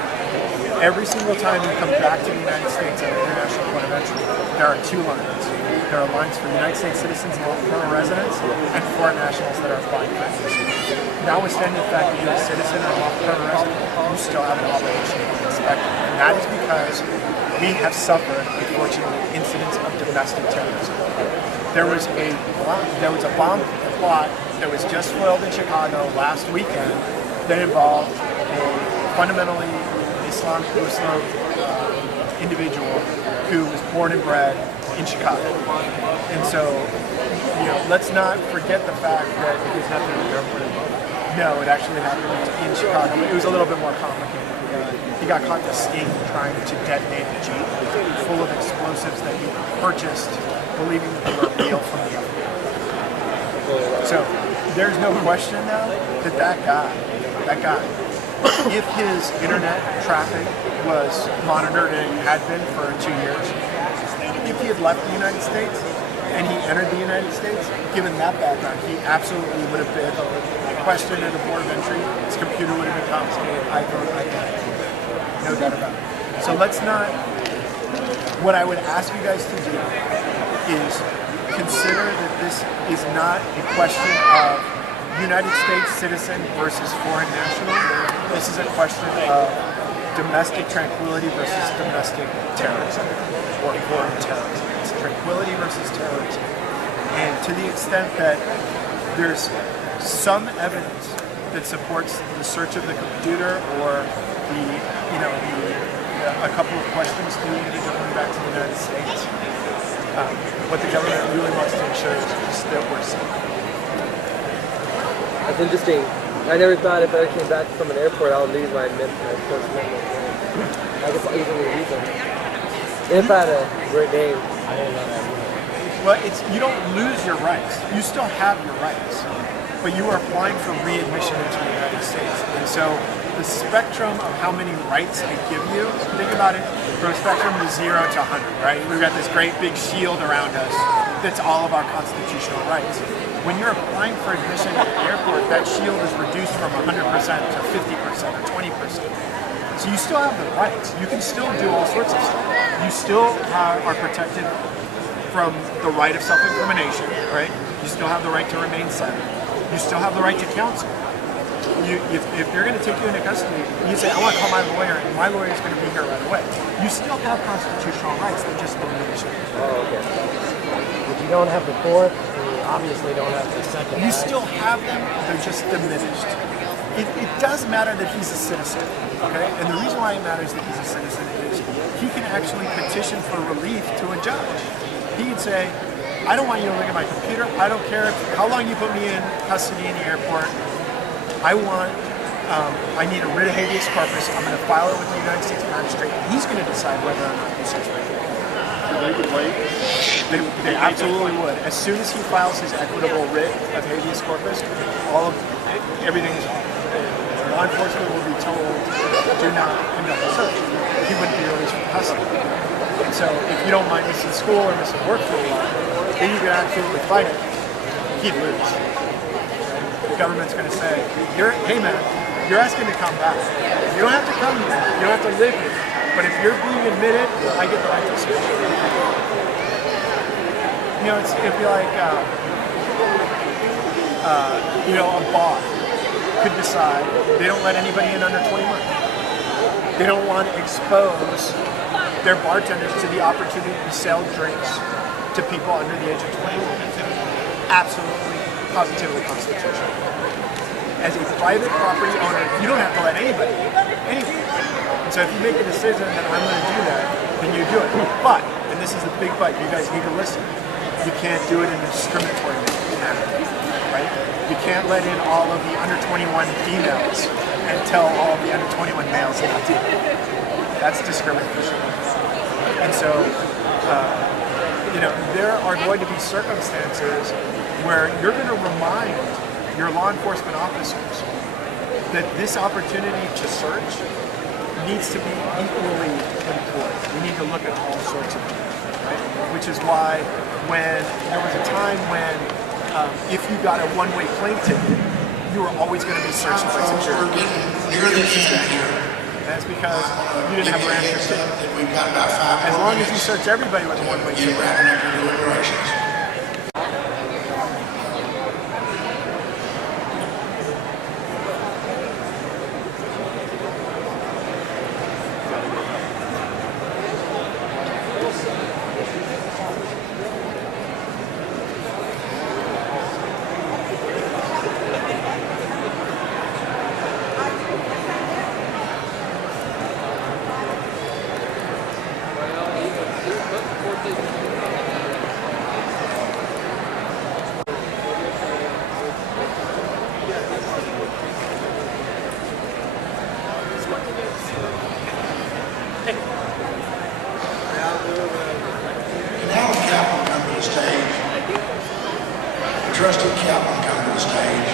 Every single time you come back to the United States at an international point of entry, there are two lines. There are lines for United States citizens and permanent residents, and foreign nationals that are applying for admission. Notwithstanding the fact that you're a citizen or a permanent resident, you still have an obligation to be inspected. And that is because we have suffered, unfortunately, incidents of domestic terrorism. There was a bomb plot that was just foiled in Chicago last weekend that involved a fundamentally Islamic Muslim individual who was born and bred in Chicago. And so, let's not forget the fact that it happened in the airport. No, it actually happened in Chicago. It was a little bit more complicated. He got caught to scheme trying to detonate a Jeep full of explosives that he purchased, believing that they were real from the FBI. So there's no question now that guy, if his internet traffic was monitored and it had been for 2 years, if he had left the United States and he entered the United States, given that background, he absolutely would have been questioned at the port of entry. His computer would have been confiscated, iPhone, iPad. No doubt about it. So let's not, what I would ask you guys to do is consider that this is not a question of United States citizen versus foreign national. This is a question of domestic tranquility versus domestic terrorism, or foreign terrorism. It's tranquility versus terrorism. And to the extent that there's some evidence that supports the search of the computer or a couple of questions to the individual going back to the United States, what the government really wants to ensure is just that we're safe. That's interesting. I never thought if I ever came back from an airport, I would lose my First Amendment. I guess I'll easily lose them. If I had a great name, I didn't know that. Well, you don't lose your rights. You still have your rights, but you are applying for readmission into the United States. And so the spectrum of how many rights I give you, think about it from a spectrum of 0 to 100, right? We've got this great big shield around us that's all of our constitutional rights. When you're applying for admission at the airport, that shield is reduced from 100% to 50% or 20%. So you still have the rights. You can still do all sorts of stuff. You still are protected from the right of self-incrimination, right? You still have the right to remain silent. You still have the right to counsel. If they're going to take you into custody, you say, I want to call my lawyer, and my lawyer is going to be here right away. You still have constitutional rights, they're just diminished. Oh, okay. But you don't have the fourth, and you obviously don't have the second. You still have them, they're just diminished. It does matter that he's a citizen, okay? And the reason why it matters that he's a citizen is he can actually petition for relief to a judge. He can say, I don't want you to look at my computer. I don't care how long you put me in custody in the airport. I need a writ of habeas corpus. I'm going to file it with the United States magistrate. He's going to decide whether or not you search my computer. They would wait? They absolutely would. As soon as he files his equitable writ of habeas corpus, everything is off. Law enforcement will be told, do not conduct a search. He wouldn't be released from custody. And so if you don't mind missing school or missing work for a while, then you can absolutely fight it. He'd lose. The government's going to say, hey man, you're asking to come back. You don't have to come here. You don't have to live here. But if you're being admitted, I get the right to search you. You know, it'd be like, a bar could decide they don't let anybody in under 21. They don't want to expose their bartenders to the opportunity to sell drinks to people under the age of 21. Absolutely, positively constitutional. As a private property owner, you don't have to let anybody in. Anybody. And so if you make a decision that I'm going to do that, then you do it. But, and this is the big but, you guys need to listen. You can't do it in a discriminatory manner, right? You can't let in all of the under 21 females and tell all of the under 21 males not to. That's discrimination. And so, there are going to be circumstances where you're going to remind your law enforcement officers that this opportunity to search needs to be equally employed. We need to look at all sorts of things, right? Which is why when there was a time when if you got a one-way plane ticket, you were always going to be searched by security. That's because you didn't have a round trip ticket. As long as you search everybody with a one-way ticket. Trustee Kaplan come to the stage.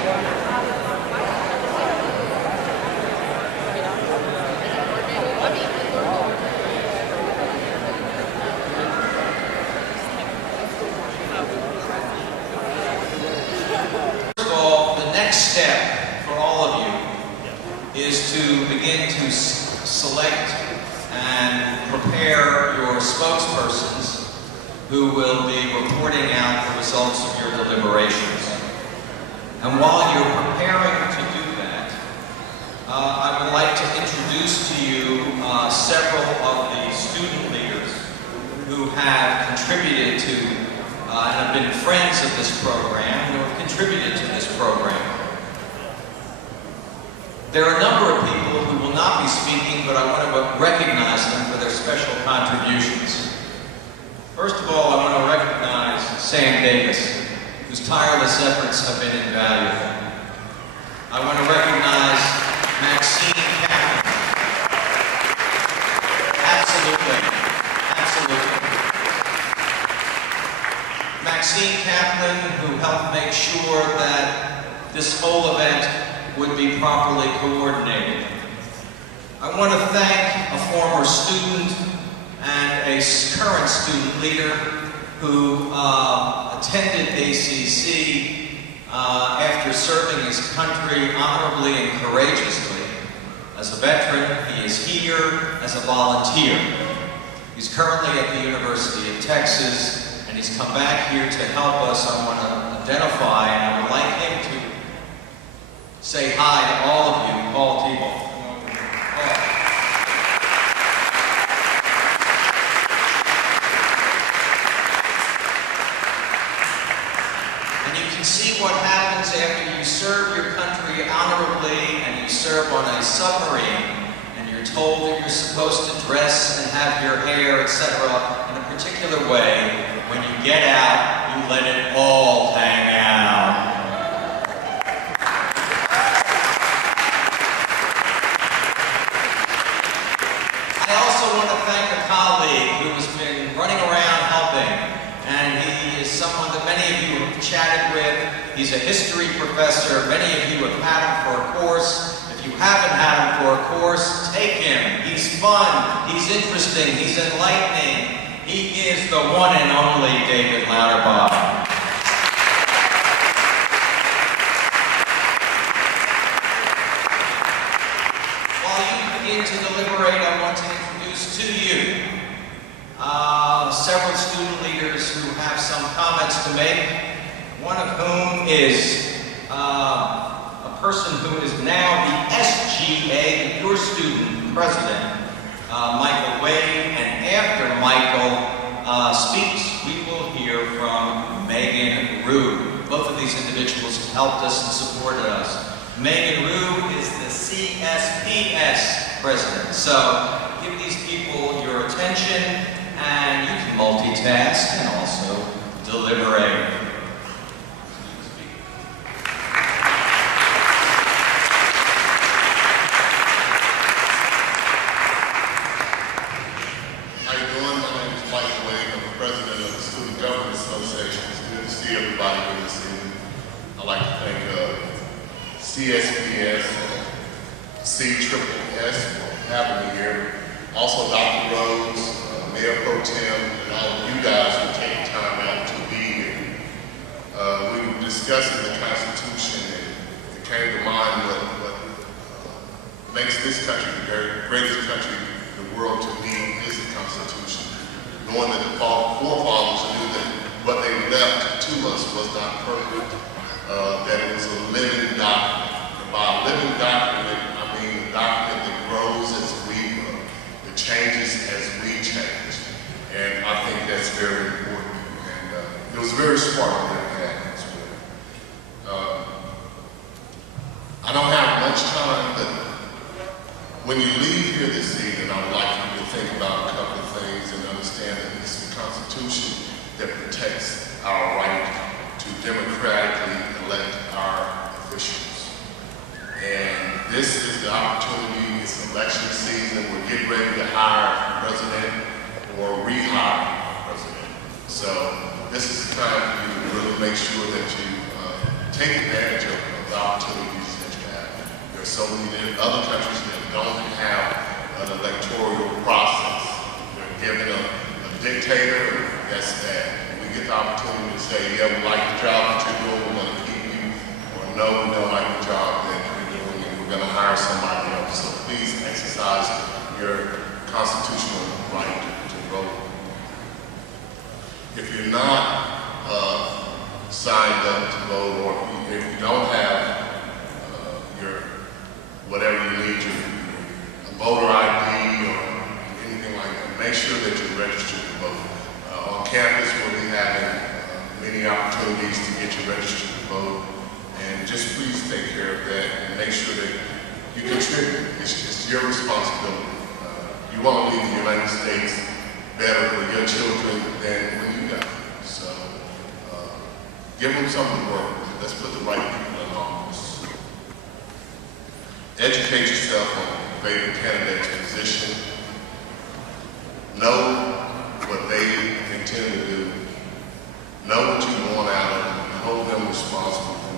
First of all, the next step for all of you is to begin to select and prepare your spokespersons who will be reporting out the results of your deliberations. And while you're preparing to do that, I would like to introduce to you several of the student leaders who have contributed to and have been friends of this program, who have contributed to this program. There are a number of people who will not be speaking, but I want to recognize them for their special contributions. First of all, I want to recognize Sam Davis, whose tireless efforts have been invaluable. I want to recognize Maxine Kaplan. Absolutely. Maxine Kaplan, who helped make sure that this whole event would be properly coordinated. I want to thank a former student and a current student leader who attended ACC after serving his country honorably and courageously. As a veteran, he is here as a volunteer. He's currently at the University of Texas, and he's come back here to help us. I want to identify, and I would like him to say hi to all of you. Paul Tebow. See what happens after you serve your country honorably and you serve on a submarine and you're told that you're supposed to dress and have your hair, etc. in a particular way. When you get out, you let it all hang out. I also want to thank a colleague who has been running around helping, and he is someone that many of you have chatted with. He's a history professor. Many of you have had him for a course. If you haven't had him for a course, take him. He's fun. He's interesting. He's enlightening. He is the one and only David Lauterbach. While you begin to deliberate, I want to introduce to you several student leaders who have some comments to make. One of whom is a person who is now the SGA, the Pure Student President, Michael Wade. And after Michael speaks, we will hear from Megan Rue. Both of these individuals have helped us and supported us. Megan Rue is the CSPS President. So give these people your attention, and you can multitask and also deliberate. CSPS, CSSS for having me here. Also Dr. Rhodes, Mayor Pro Tem, and all of you guys who take time out to be here. We were discussing the Constitution, and it came to mind what makes this country the greatest country in the world to me is the Constitution. Knowing that the forefathers knew that what they left to us was not perfect, that it was a living document. And by a living document, I mean a document that grows as we grow, that changes as we change. And I think that's very important. And it was very smart that it happened as well. I don't have much time, but when you leave here this evening, I would like you to think about a couple of things and understand that it's the Constitution that protects our right to democratically elect our officials. And this is the opportunity, it's election season, we're getting ready to hire a president or rehire a president. So this is the time for you to really make sure that you take advantage of the opportunities that you have. There are so many other countries that don't have an electoral process. They're given a dictator, that's that. Get the opportunity to say, yeah, we like the job that you're doing, we're going to keep you, or no, we don't like the job that you're doing, and we're going to hire somebody else. So please exercise your constitutional right to vote. If you're not signed up to vote, or if you don't have your whatever you need, your voter ID or anything like that, make sure that you're registered to vote. On campus, we'll be having many opportunities to get you registered to vote, and just please take care of that and make sure that you contribute. It's your responsibility. You want to leave the United States better for your children than when you got here. So give them something to work with. Let's put the right people in office. educate yourself on the favorite candidate's position. Know what they intend to do. Know what you want out of them and hold them responsible for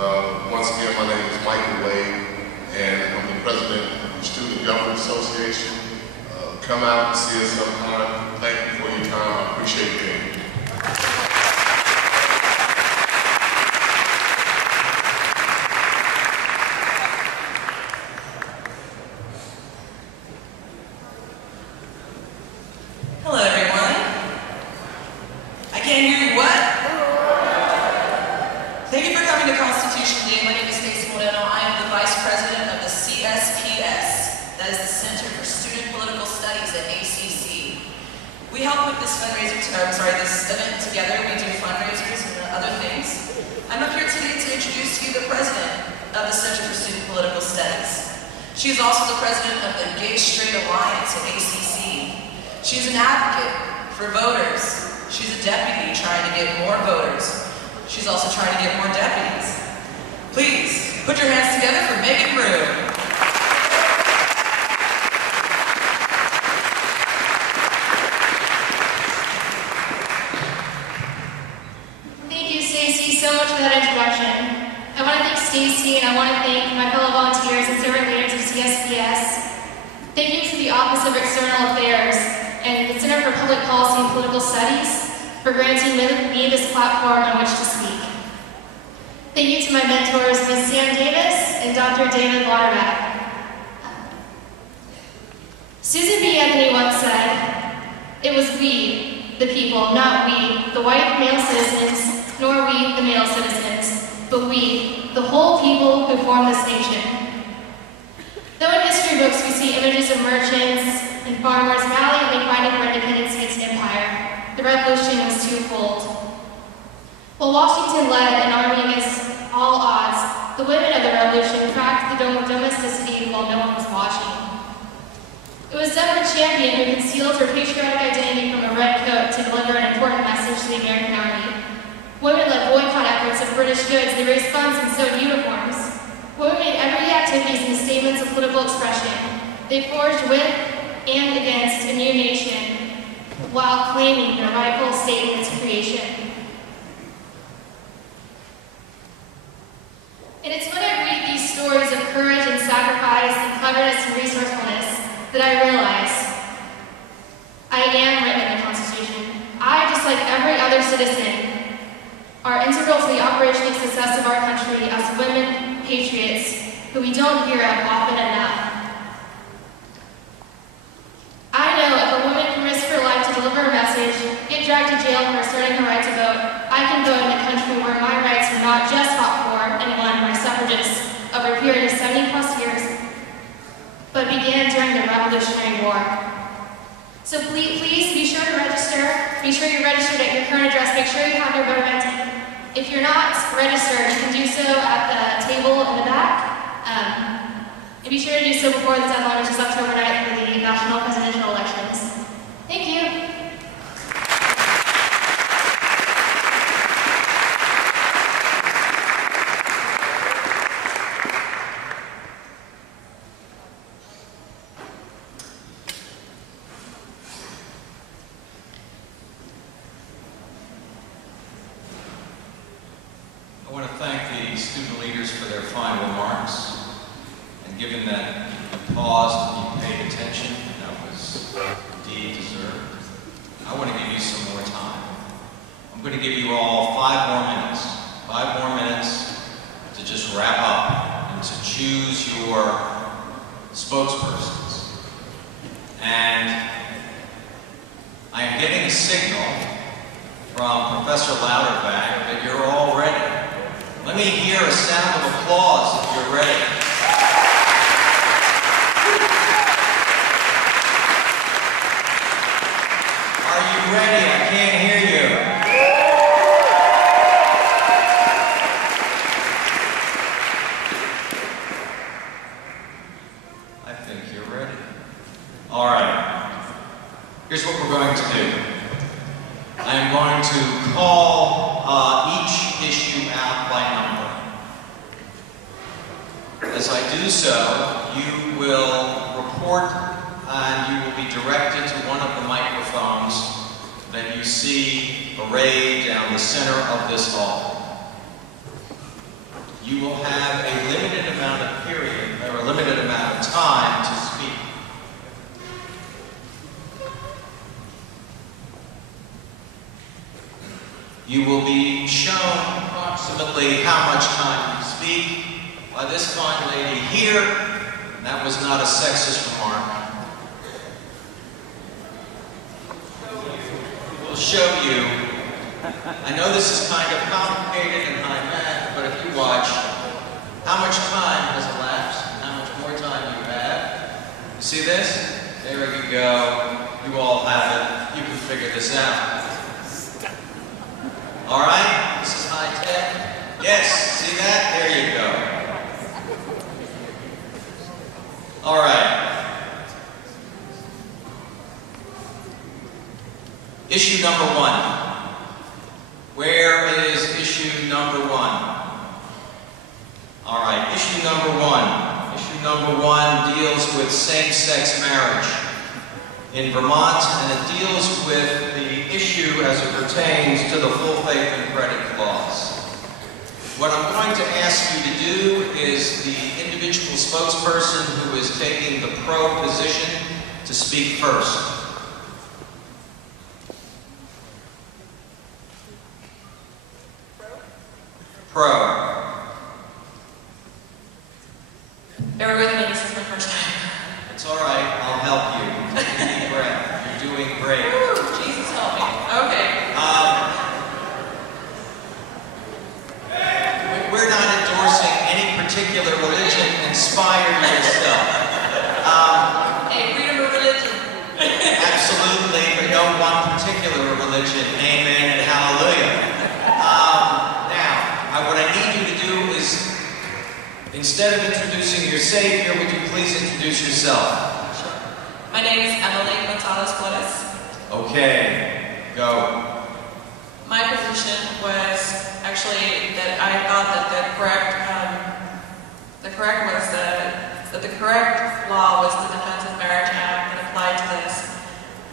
it. Once again, my name is Michael Wade, and I'm the president of the Student Government Association. Come out and see us sometime. Thank you for your time. I appreciate it. Hello, everyone. I can't hear you. What? Thank you for coming to Constitution Day. My name is Stacey Moreno. I am the Vice President of the CSPS. That is the Center for Student Political Studies at ACC. We help with this this event together. We do fundraisers and other things. I'm up here today to introduce to you the President of the Center for Student Political Studies. She is also the President of the Gay Straight Alliance at ACC. She's an advocate for voters. She's a deputy trying to get more voters. She's also trying to get more deputies. Please, put your hands together for Megan Broom. Thank you, Stacey, so much for that introduction. I want to thank Stacey, and I want to thank my fellow volunteers and servant leaders of CSPS. Thank you to the Office of External Affairs and the Center for Public Policy and Political Studies for granting me this platform on which to speak. Thank you to my mentors, Ms. Sam Davis and Dr. David Lauterbach. Susan B. Anthony once said, "It was we, the people, not we, the white male citizens, nor we, the male citizens, but we, the whole people who form this nation." Though in history books we see images of merchants and farmers valiantly fighting for independence against empire, the revolution was twofold. While Washington led an army against all odds, the women of the revolution cracked the dome of domesticity while no one was watching. It was Deborah Champion who concealed her patriotic identity from a red coat to deliver an important message to the American army. Women led boycott efforts of British goods, they raised funds and sewed uniforms. Women made everyday activities into statements of political expression. They forged with and against a new nation while claiming their rightful state in its creation. And it's when I read these stories of courage and sacrifice and cleverness and resourcefulness that I realize I am written in the Constitution. I, just like every other citizen, are integral to the operation and success of our country as women patriots who we don't hear of often enough. I know if a woman can risk her life to deliver a message, get dragged to jail for asserting her right to vote, I can vote in a country where my rights are not just fought for and won by suffragists over a period of 70+ years, but began during the Revolutionary War. So please be sure to register. Be sure you're registered at your current address. Make sure you have your voter ID. If you're not registered, you can do so at the table in the back. And be sure to do so before the deadline, which is October 9th for the national presidential elections. Thank you. I want to thank the student leaders for their fine remarks. And given that you paused and you paid attention, that was indeed deserved. I want to give you some more time. I'm going to give you all 5 more minutes. 5 more minutes to just wrap up and to choose your spokespersons. And I am getting a signal from Professor Lauterbach that you're all ready. Let me hear a sound of applause if you're ready. Are you ready? I can't hear you. I think you're ready. All right. Here's what we're going to do. I am going to call each issue out by number. As I do so, you will report and you will be directed to one of the microphones that you see arrayed down the center of this hall. You will have a limited amount of period, or a limited amount of time to speak. You will be shown approximately how much time you speak by this fine lady here. That was not a sexist remark. We'll show you. I know this is kind of complicated and high math, but if you watch how much time has elapsed and how much more time you have. You see this? There you go. You all have it. You can figure this out. All right? This is high tech. Yes, see that? There you go. All right. Issue number 1. Where is issue number 1? All right, issue number 1. Issue number 1 deals with same-sex marriage in Vermont, and it deals with the issue as it pertains to the full faith and credit clause. What I'm going to ask you to do is the individual spokesperson who is taking the pro position to speak first. Pro. Bear with me, this is my first time. It's all right, I'll help you. Take a deep breath. You're doing great. Woo, Jesus help me. Okay. We're not endorsing any particular religion. Inspire yourself. Hey, freedom of religion. Absolutely, but no one particular religion. Amen and hallelujah. Now, what I need you to do is, instead of introducing your Savior, would you please introduce yourself? Sure. My name is Emily Gonzalez Flores. Okay, go. My position was actually that I thought that the correct law was the Defense of Marriage Act that applied to this.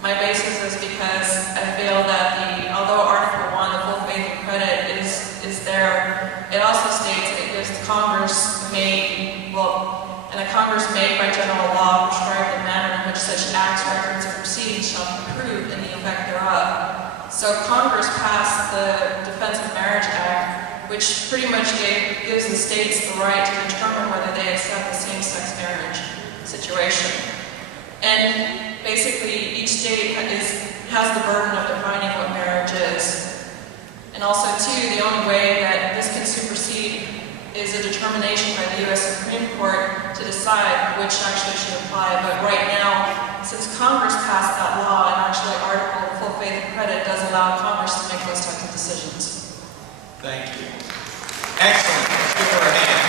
My basis is because I feel that although Article 1, the full faith and credit, is there, it also states that it gives Congress and a Congress may by general law prescribe the manner in which such acts, records, or proceedings shall be proved in the effect thereof. So Congress passed the Defense of Marriage Act, which pretty much gives the states the right to determine whether they accept the same-sex marriage situation. And basically, each state has the burden of defining what marriage is. And also, too, the only way that this can supersede is a determination by the U.S. Supreme Court to decide which actually should apply. But right now, since Congress passed that law, and actually Article Full Faith and Credit does allow Congress to make those types of decisions. Thank you. Excellent. Let's give her a hand.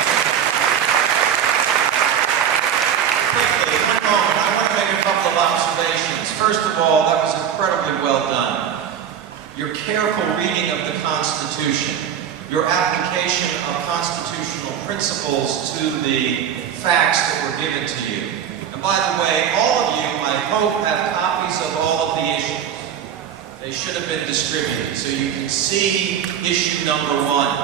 Quickly, one moment. I want to make a couple of observations. First of all, that was incredibly well done. Your careful reading of the Constitution, your application of constitutional principles to the facts that were given to you. And by the way, all of you, I hope, have copies of all of the issues. They should have been distributed so you can see issue number 1.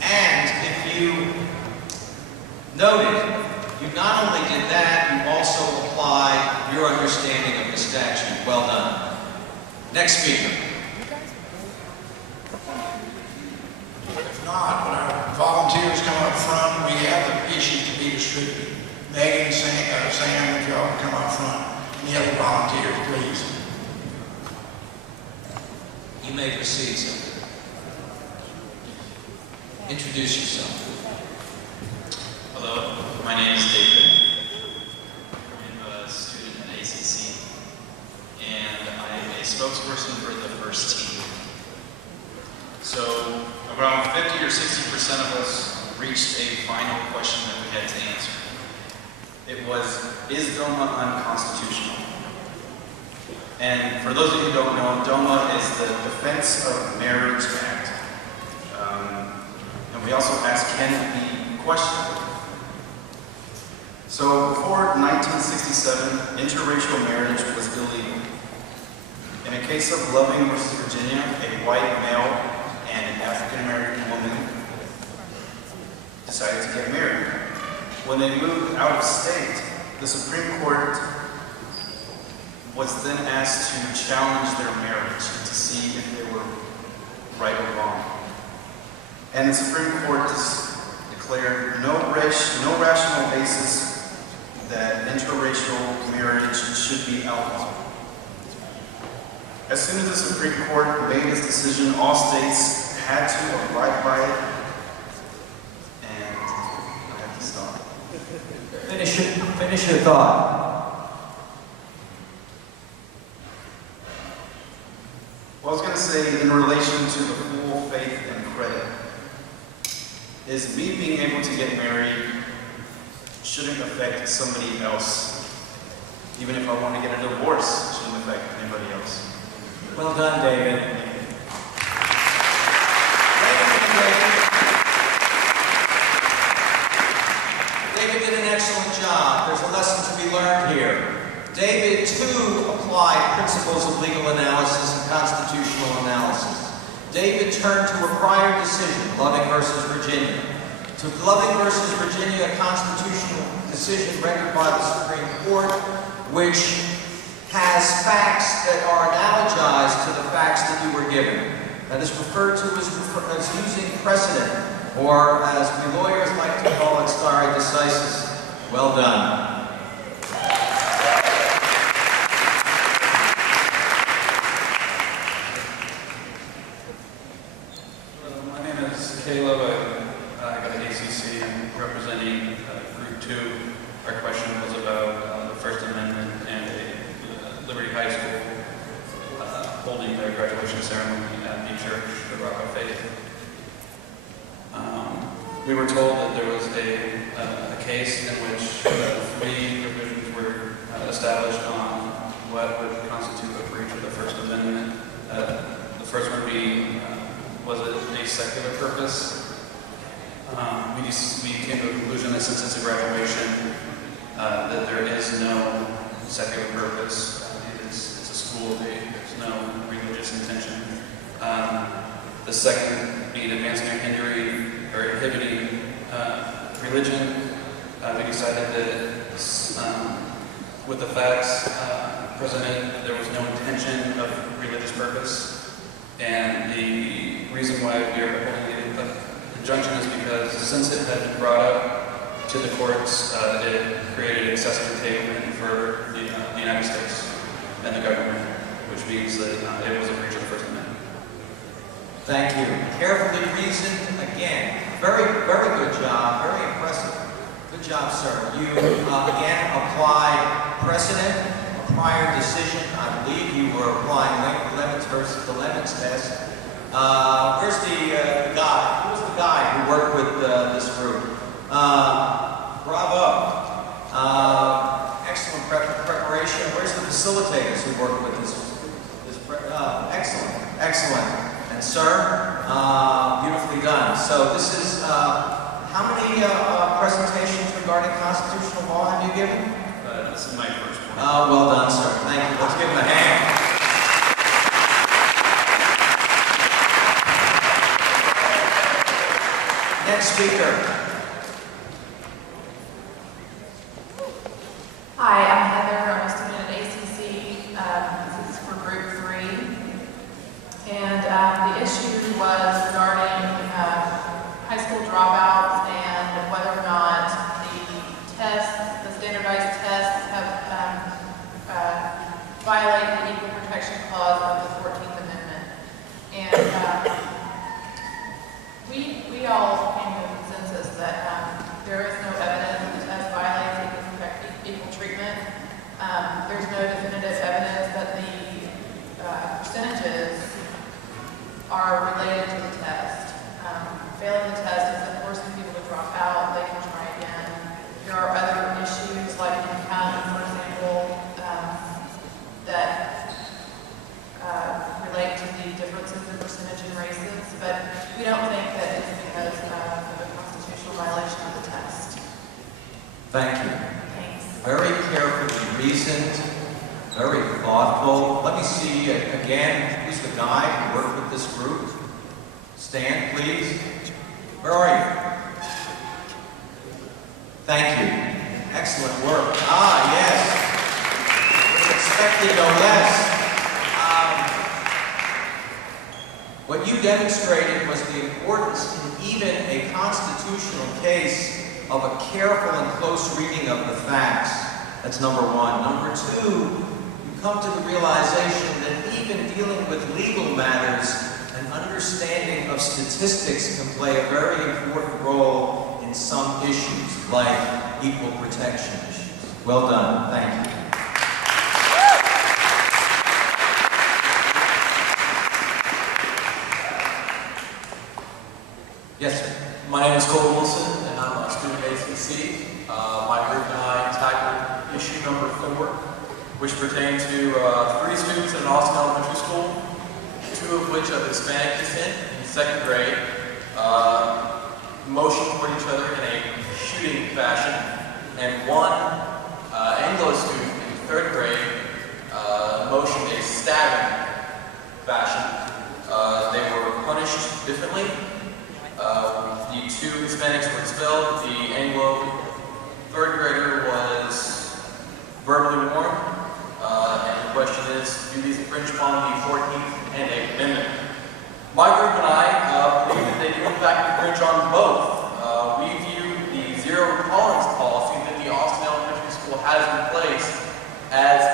And if you noted, you not only did that, you also applied your understanding of the statute. Well done. Next speaker. If not, when our volunteers come up front, we have the issues to be distributed. Megan, Sam, if y'all can come up front. Any other volunteers, please. You may proceed, sir. Introduce yourself. Hello, my name is David. I'm a student at ACC, and I'm a spokesperson for the first team. So around 50 or 60% of us reached a final question that we had to answer. It was, is DOMA unconstitutional? And for those of you who don't know, DOMA is the Defense of Marriage Act. And We also ask, can it be questioned? So before 1967, interracial marriage was illegal. In a case of Loving versus Virginia, a white male and an African-American woman decided to get married. When they moved out of state, the Supreme Court was then asked to challenge their marriage to see if they were right or wrong. And the Supreme Court declared no rational basis that interracial marriage should be outlawed. As soon as the Supreme Court made this decision, all states had to abide by it, and I have to stop. Finish your thought. Well, I was going to say, in relation to the full faith and credit, is me being able to get married shouldn't affect somebody else. Even if I want to get a divorce, it shouldn't affect anybody else. Well done, David. David did an excellent job. There's a lesson to be learned here. David, too, applied principles of legal analysis and constitutional analysis. David turned to a prior decision, Loving versus Virginia. To Loving versus Virginia, a constitutional decision rendered by the Supreme Court, which has facts that are analogized to the facts that you were given. That is referred to as using precedent, or as we lawyers like to call it, stare decisis. Well done. My name is Caleb. I got an ACC. I'm representing Group 2. Our question was about the First Amendment and a Liberty High School holding their graduation ceremony at the church, the Rock of Faith. We were told that there was a case in which 3 provisions were established on what would constitute a breach of the First Amendment. The first one being, was it a secular purpose? We came to a conclusion that since it's a graduation, that there is no secular purpose. It's a school day. There's no religious intention. The second being advancing or hindering or inhibiting religion. We decided that with the facts presented, there was no intention of religious purpose. And the reason why we are holding the injunction is because since it had been brought up to the courts, it created excessive entanglement for the United States and the government, which means that it was a breach of the First Amendment. Thank you. Carefully reasoned, again. Very, very good job. Very impressive. Good job, sir. You, again, applied precedent, a prior decision. I believe you were applying Lemons versus the Lemons test. Where's the guy? Who was the guy who worked with this group? Bravo. Excellent preparation. Where's the facilitators who worked with this? Excellent. Excellent. And sir, beautifully done. So this is, how many presentations regarding constitutional law have you given? This is my first one. Well done, sir. Thank you. Let's give him a hand. Next speaker. Hi, I'm Heather. I'm a student at ACC. This is for Group 3. And the issue was regarding high school dropouts and whether or not the tests, the standardized tests, have violated the Equal Protection Clause of the 14th Amendment. And we all came to a consensus that Thank you. Very carefully reasoned, very thoughtful. Let me see again, who's the guy who worked with this group? Stand, please. Where are you? Thank you. Excellent work. Ah, yes. It's expected no less. What you demonstrated was the importance in even a constitutional case of a careful and close reading of the facts. That's number one. Number two, you come to the realization that even dealing with legal matters, an understanding of statistics can play a very important role in some issues, like equal protection issues. Well done. Thank you. Yes, sir. My name is Cole Wilson, and I'm a student at ACC. My group and I tackled issue number 4, which pertained to 3 students at an Austin elementary school, 2 of which of Hispanic descent in 2nd grade, motioned toward each other in a shooting fashion, and 1 Anglo student in 3rd grade motioned a stabbing fashion. They were punished differently. The 2 Hispanics were expelled. The Anglo 3rd grader was verbally warned. And the question is, do these infringe upon the 14th and 8th Amendment? My group and I believe that they do in fact infringe on both. We view the zero tolerance policy that the Austin Elementary School has in place as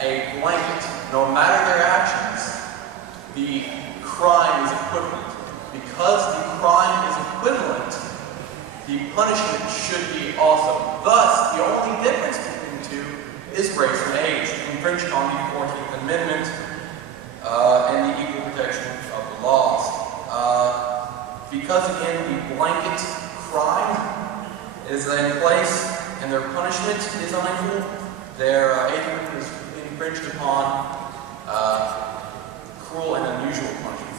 a blanket. No matter their actions, the crime is equivalent. Because the crime is equivalent, the punishment should be also. Thus, the only difference between the 2 is race and age, infringing on the 14th Amendment and the equal protection of the laws. Because, again, the blanket crime is in place and their punishment is unequal, their 8th Amendment is infringed upon cruel and unusual punishment.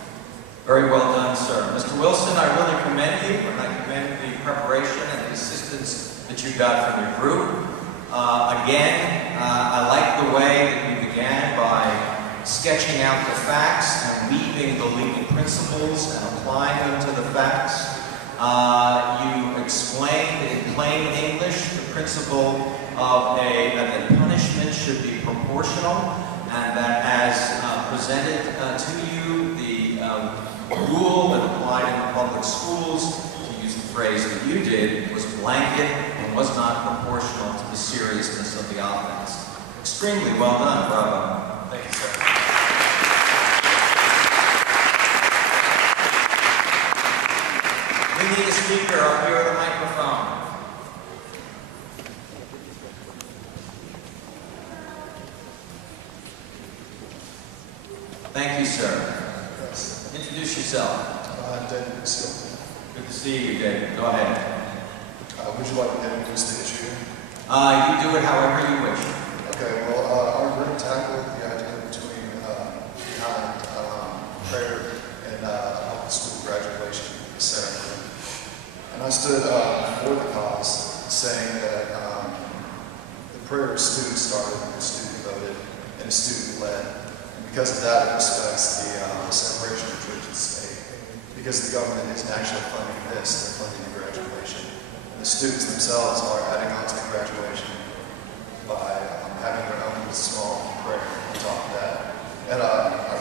Very well done, sir. Mr. Wilson, I really commend you, and I commend the preparation and the assistance that you got from your group. I like the way that you began by sketching out the facts and weaving the legal principles and applying them to the facts. You explained in plain English the principle of that the punishment should be proportional, and that as presented to you, the rule that applied in the public schools, to use the phrase that you did, was blanket and was not proportional to the seriousness of the offense. Extremely well done, bravo. Thank you, sir. We need a speaker up here at the microphone. Thank you, sir. Introduce yourself. David Silver. Good to see you, David. Go ahead. Would you like me to introduce the issue? You do it however you wish. Okay, well, our group tackled the idea between behind prayer and public school graduation ceremony. And I stood before the cause saying that the prayer is student started, student voted, and student led. Because of that, it respects the separation of church and state. Because the government isn't actually funding this, they're funding the graduation. And the students themselves are adding on to the graduation by having their own small prayer on top of that. And I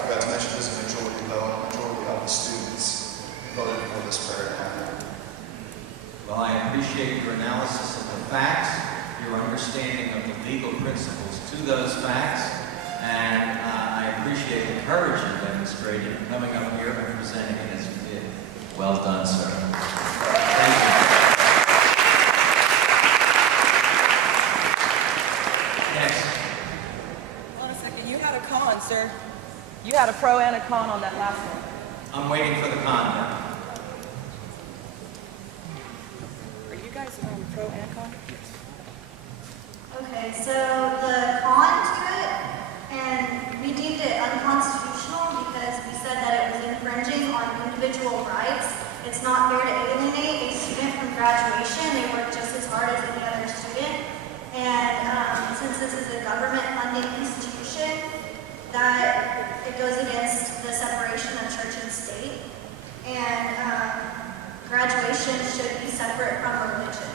forgot to mention there's a majority vote. A majority of the students voted for this prayer to happen. Well, I appreciate your analysis of the facts, your understanding of the legal principles to those facts, and I appreciate the courage you demonstrated coming up here and presenting it as you did. Well done, sir. Thank you. Next. Hold on a second. You had a con, sir. You had a pro and a con on that last one. I'm waiting for the con now. Are you guys pro and con? Okay, so the con to it, and we deemed it unconstitutional because we said that it was infringing on individual rights. It's not fair to alienate a student from graduation. They work just as hard as any other student. this is a government funding institution, that it goes against the separation of church and state, and graduation should be separate from religion.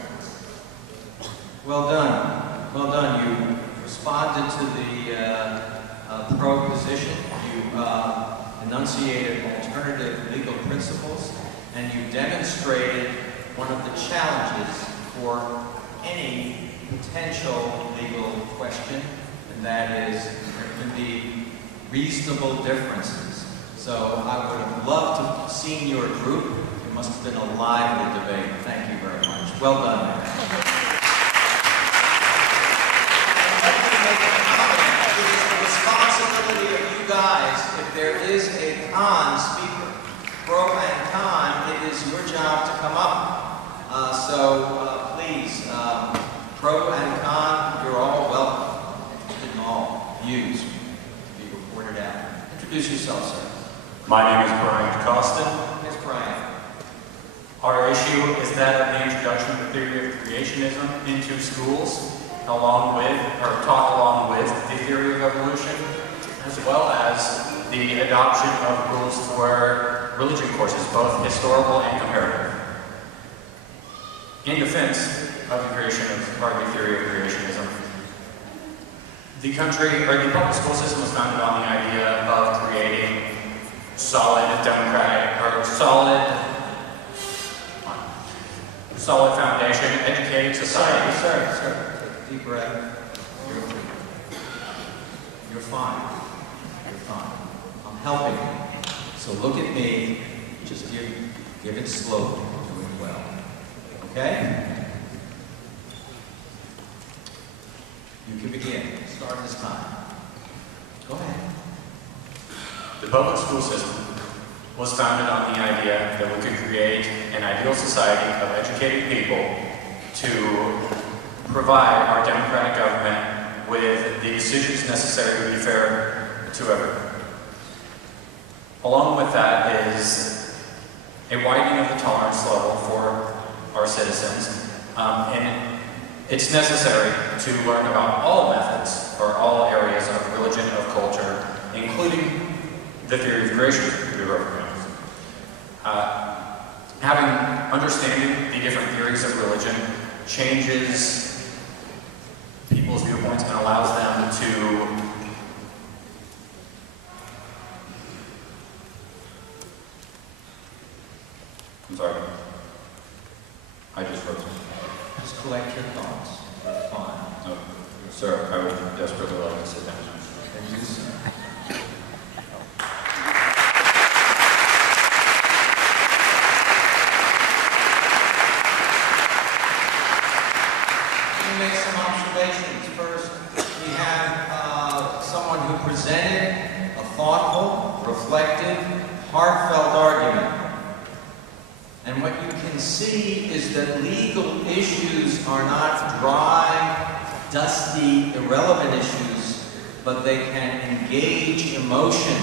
Well done. Well done. You responded to the pro position. You enunciated alternative legal principles, and you demonstrated one of the challenges for any potential legal question, and that is there can be reasonable differences. So I would have loved to have seen your group. It must have been a lively debate. Thank you very much. Well done. It is the responsibility of you guys, if there is a con speaker, pro and con, it is your job to come up. Please, pro and con, you're all welcome. Interested in all views to be reported out. Introduce yourself, sir. My name is Brian Costin. Yes, Brian. Our issue is that of the introduction of the theory of creationism into schools, along with, or taught along with, the theory of evolution, as well as the adoption of rules for religion courses, both historical and comparative. In defense of the creation of, or the theory of creationism, the country, or the public school system was founded on the idea of creating solid democratic, or solid foundation, educated society. Sir. Take a deep breath. You're fine. You're fine. I'm helping you. So look at me. Just give it slowly. Do it well. Okay? You can begin. Start this time. Go ahead. The public school system was founded on the idea that we could create an ideal society of educated people to provide our democratic government with the decisions necessary to be fair to everyone. Along with that is a widening of the tolerance level for our citizens, and it's necessary to learn about all methods or all areas of religion, of culture, including the theory of creation we recognize. Understanding the different theories of religion changes people's viewpoints and allows them to I'm sorry. I just wrote something. Just collect your thoughts. That's fine. No, sir, I would desperately like to sit down. Then do so. Make some observations. First, we have someone who presented a thoughtful, reflective, heartfelt argument. And what you can see is that legal issues are not dry, dusty, irrelevant issues, but they can engage emotion.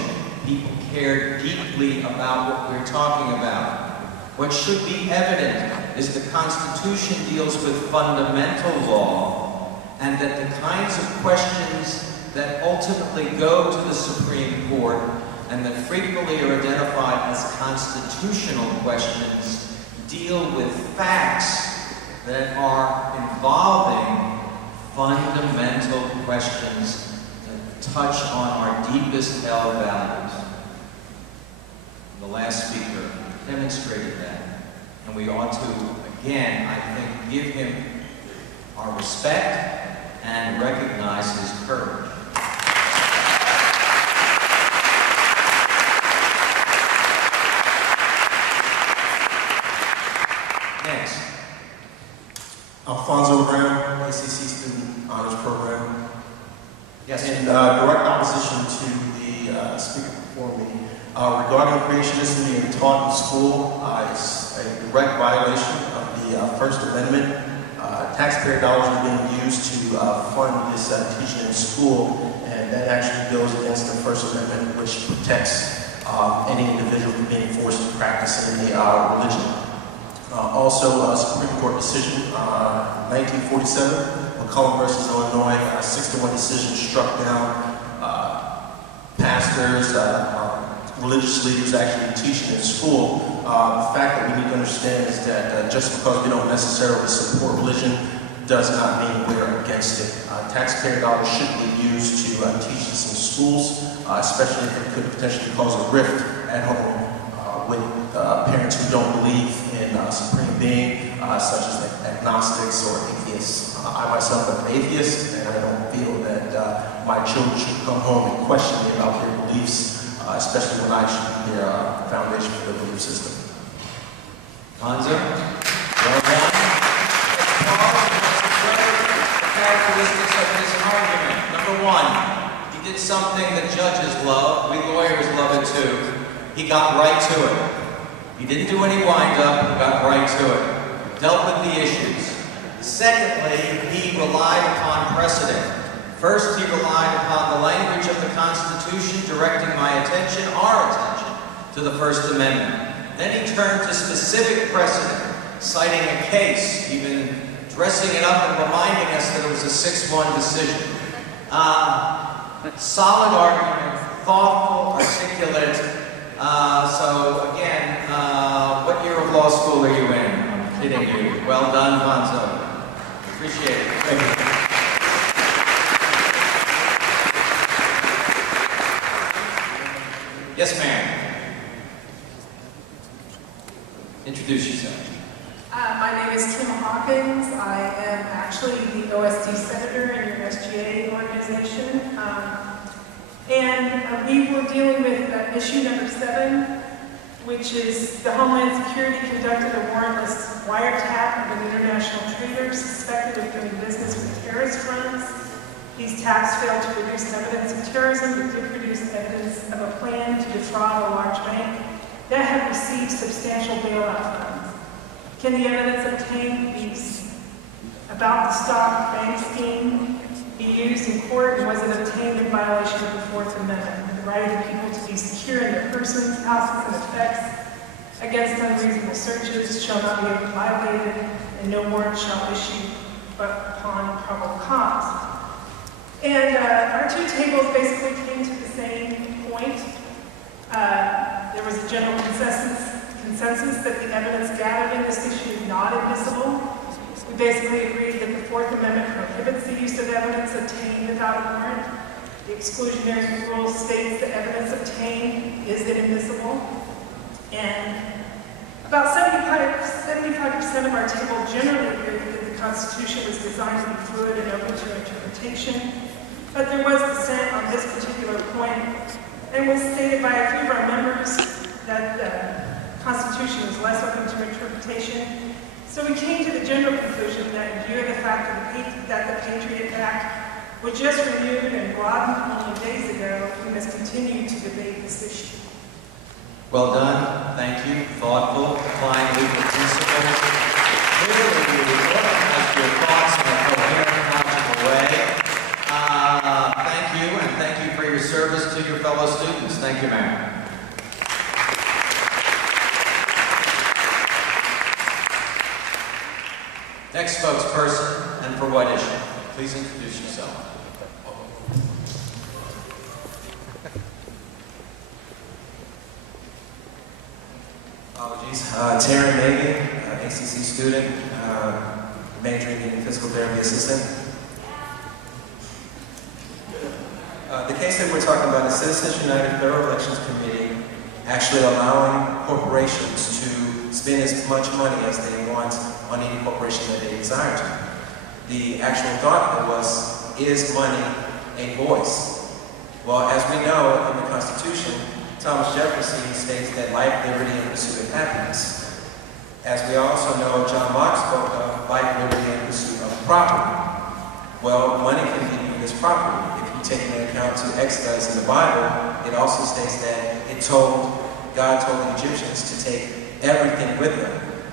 People care deeply about what we're talking about. What should be evident is the Constitution deals with fundamental law, and that the kinds of questions that ultimately go to the Supreme Court and that frequently are identified as constitutional questions deal with facts that are involving fundamental questions that touch on our deepest held values. The last speaker demonstrated that. And we ought to, again, I think, give him our respect and recognize his courage. Next. Alfonso Brown, ACC Student Honors Program. Yes. In direct opposition to the speaker before me, regarding creationism being taught in school, it's a direct violation of the First Amendment. Taxpayer dollars are being used to fund this teaching in school, and that actually goes against the First Amendment, which protects any individual from being forced to practice any religion. Also, a Supreme Court decision, 1947, McCollum versus Illinois, a 6-1 decision struck down pastors, religious leaders actually teaching in school. The fact that we need to understand is that just because we don't necessarily support religion does not mean we're against it. Taxpayer dollars should be used to teach this in schools, especially if it could potentially cause a rift at home with parents who don't believe in a supreme being, such as agnostics or atheists. I myself am an atheist, and I don't feel that my children should come home and question me about their beliefs, especially when I should be their foundation for their belief system. Hansa? Well done. Characteristics of his argument. Number one, he did something that judges love. We lawyers love it too. He got right to it. He didn't do any wind-up, he got right to it. Dealt with the issues. Secondly, he relied upon precedent. First, he relied upon the language of the Constitution directing my attention, our attention, to the First Amendment. Then he turned to specific precedent, citing a case, even dressing it up and reminding us that it was a 6-1 decision. Solid argument, thoughtful, articulate. So again, what year of law school are you in? I'm kidding you. Well done, Bonzo. Appreciate it. Thank you. Yes, ma'am. Introduce yourself. My name is Kim Hawkins. I am actually the OSD senator in your SGA organization. And we were dealing with issue number 7, which is the Homeland Security conducted a warrantless wiretap of an international trader suspected of doing business with terrorist funds. These taps failed to produce evidence of terrorism, but did produce evidence of a plan to defraud a large bank that had received substantial bailout funds. Can the evidence obtained about the stock bank scheme be used in court, and was it obtained in violation of the Fourth Amendment, the right of the people to be secure in their persons, houses, and effects against unreasonable searches shall not be violated, and no warrant shall issue but upon probable cause. And our two tables basically came to the same point. There was a general consensus that the evidence gathered in this issue is not admissible. We basically agreed that the Fourth Amendment prohibits the use of evidence obtained without a warrant. The exclusionary rule states that evidence obtained is inadmissible. And about 75% of our table generally agreed that the Constitution was designed to be fluid and open to interpretation. But there was dissent on this particular point, and was stated by a few of our members that the Constitution was less open to interpretation. So we came to the general conclusion that in view of the fact that the Patriot Act was just renewed and broadened only days ago, we must continue to debate this issue. Well done. Thank you. Thoughtful. Applying legal principles. Clearly, you organize your thoughts in a coherent, logical way. Thank you, and thank you for your service to your fellow students. Thank you, ma'am. Next spokesperson, and for what issue? Please introduce yourself. Apologies. Terry Megan, ACC student, majoring in physical therapy assistant. The case that we're talking about is Citizens United Federal Elections Committee actually allowing corporations to spend as much money as they want on any corporation that they desire to. The actual thought was, is money a voice? Well, as we know in the Constitution, Thomas Jefferson states that life, liberty, and pursuit of happiness. As we also know, John Locke spoke of life, liberty, and pursuit of property. Well, money can be viewed as property. If you take into account to Exodus in the Bible, it also states that God told the Egyptians to take everything with them.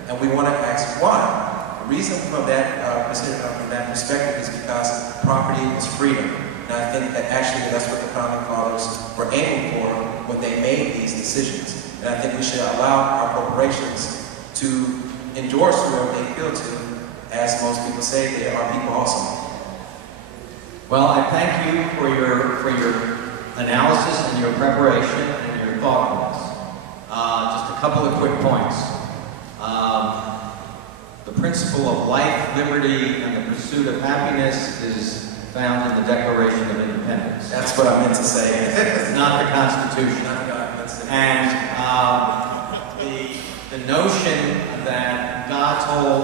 And we want to ask why. The reason from that perspective is because property is freedom. And I think that actually that's what the Founding Fathers were aiming for when they made these decisions. And I think we should allow our corporations to endorse whoever they appeal to. As most people say, they are people also. Well, I thank you for your analysis and your preparation and your thoughtfulness. Just a couple of quick points. The principle of life, liberty, and the pursuit of happiness is found in the Declaration of Independence. That's what I meant to say. Not the Constitution. And the notion that God told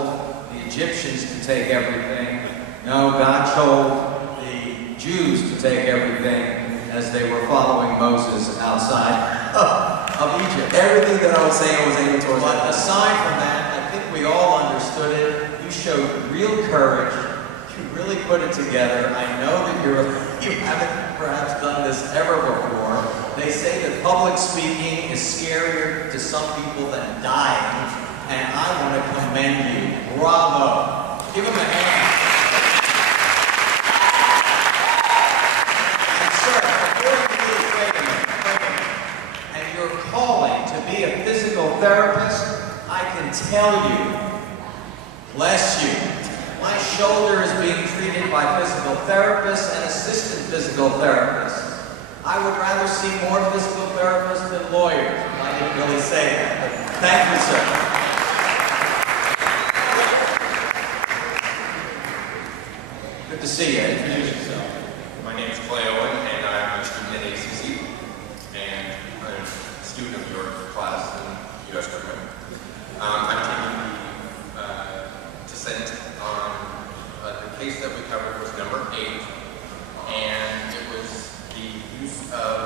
the Egyptians to take everything, no, God told the Jews to take everything as they were following Moses outside of Egypt. Everything that I was saying was aimed towards that. But aside from that, I think we all understood it. You showed real courage. You really put it together. I know that you haven't perhaps done this ever before. They say that public speaking is scarier to some people than dying, and I want to commend you. Bravo. Give them a hand. And sir, before you leave, wait a minute. And your calling to be a physical therapist, I can tell you, bless you. My shoulder is being treated by physical therapists and assistant physical therapists. I would rather see more physical therapists than lawyers. I didn't really say that, but thank you, sir. Good to see you. Introduce yourself. My name is Clay Owen, and I'm a student at ACC, and I'm a student of your class in U.S. government. I'm taking dissent on the case that we covered was number 8, and it was the use of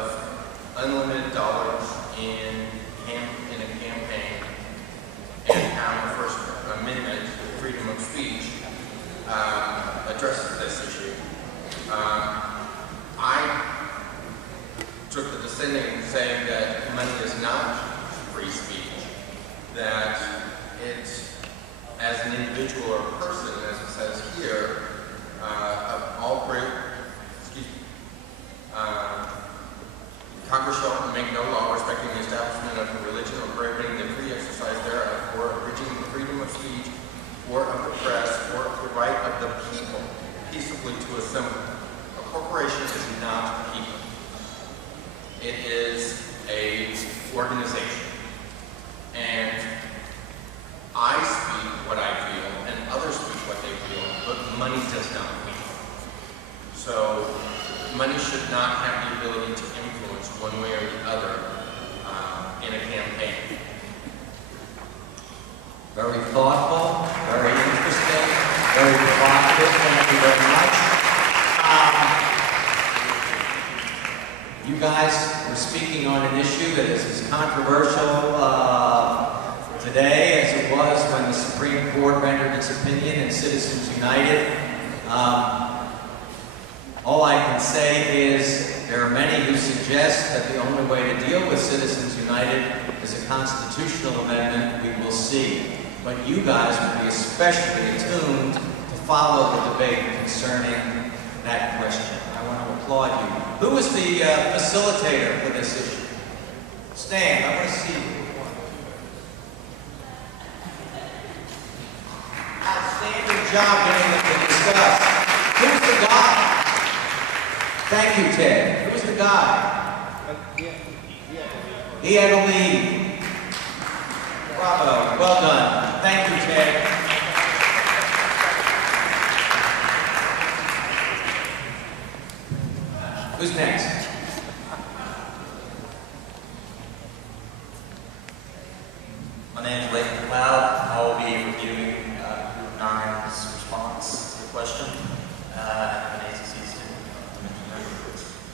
unlimited dollars in a campaign, and how the First Amendment, freedom of speech, addresses this issue. I took the dissenting saying that money is not free speech, that it, as an individual or person, as it says here, Congress shall make no law respecting the establishment of a religion or prohibiting the free exercise thereof, or abridging the freedom of speech, or of the press, or the right of the people peaceably to assemble. A corporation is not people. It is an organization. And I speak what I feel, and others speak what they feel, but money does not mean. So money should not have the ability to influence one way or the other in a campaign. Very thoughtful, very interesting, very provocative. Thank you very much. You guys were speaking on an issue that is as controversial today as it was when the Supreme Court rendered its opinion in Citizens United. All I can say is there are many who suggest that the only way to deal with Citizens United is a constitutional amendment. We will see. But you guys will be especially attuned to follow the debate concerning that question. I want to applaud you. Who is the facilitator for this issue? Stan, I want to see you. Outstanding job getting them to discuss. Who's the guy? Thank you, Ted. Who's the guy? He had a lead. Bravo. Well done. Thank you, Ted. Who's next? My name is Layton Cloud. I will be reviewing Group 9's response to the question. I'm an ACC student.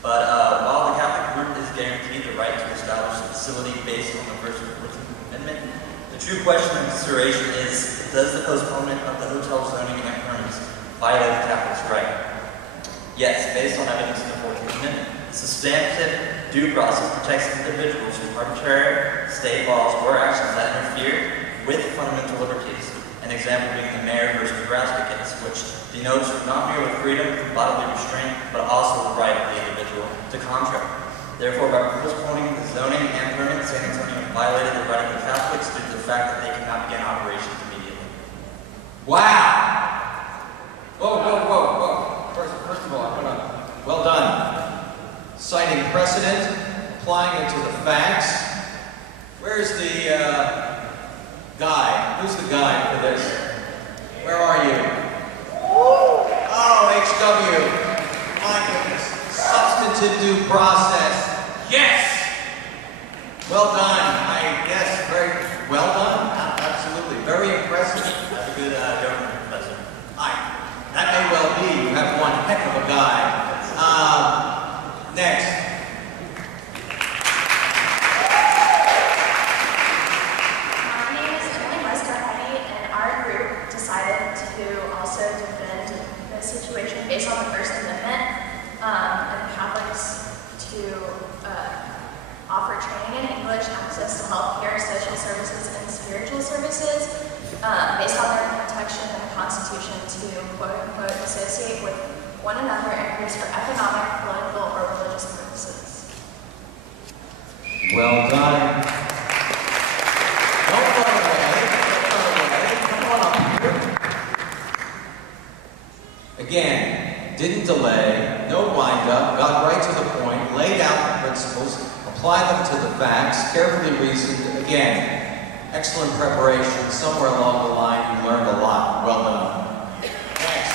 But while the Catholic group is guaranteed the right to establish a facility based on the First Amendment, the true question of consideration is, does the postponement of the hotel zoning and permits violate the Catholic's right? Yes, based on evidence in the 14th Amendment. The substantive due process protects individuals from arbitrary state laws or actions that interfere with fundamental liberties. An example being the Mayor versus Nebraska case, which denotes not merely freedom from bodily restraint, but also the right of the individual to contract. Therefore, by postponing the zoning and permit, San Antonio violated the right of the Catholics due to the fact that they cannot begin operations immediately. Wow! Whoa. First of all, I want to, well done. Citing precedent, applying it to the facts. Where's the guide? Who's the guide for this? Where are you? Oh, HW. My goodness. Substantive due process. Yes! Well done. I guess very well done. Absolutely. Very impressive. That's a good government professor. That may well be. You have one heck of a guide. Next. My name is Emily Westerheide, and our group decided to also defend the situation based on the First Amendment and Catholics to offer training in English, access to health care, social services, and spiritual services based on their protection in the Constitution to quote-unquote associate with one another and used for economic, political, or religious purposes. Well done. Don't run away. Come on up here. Again, didn't delay, no wind-up, got right to the point, laid out the principles, apply them to the facts, carefully reasoned. Again, excellent preparation. Somewhere along the line, you learned a lot. Well done. Next.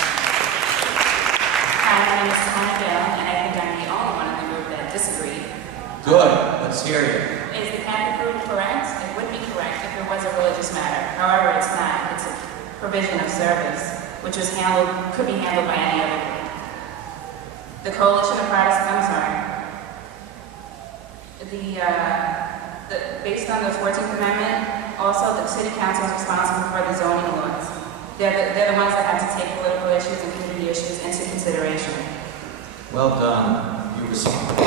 Hi, my name is Tanya Bell, and I think I'm the only one in the group that disagreed. Good. Let's hear you. Is the Catholic group correct? It would be correct if it was a religious matter. However, it's not. It's a provision of service, which was could be handled by any other group. The Coalition of Protestant, based on the 14th Amendment, also the City Council is responsible for the zoning laws. They're the ones that have to take political issues and community issues into consideration. Well done. You responded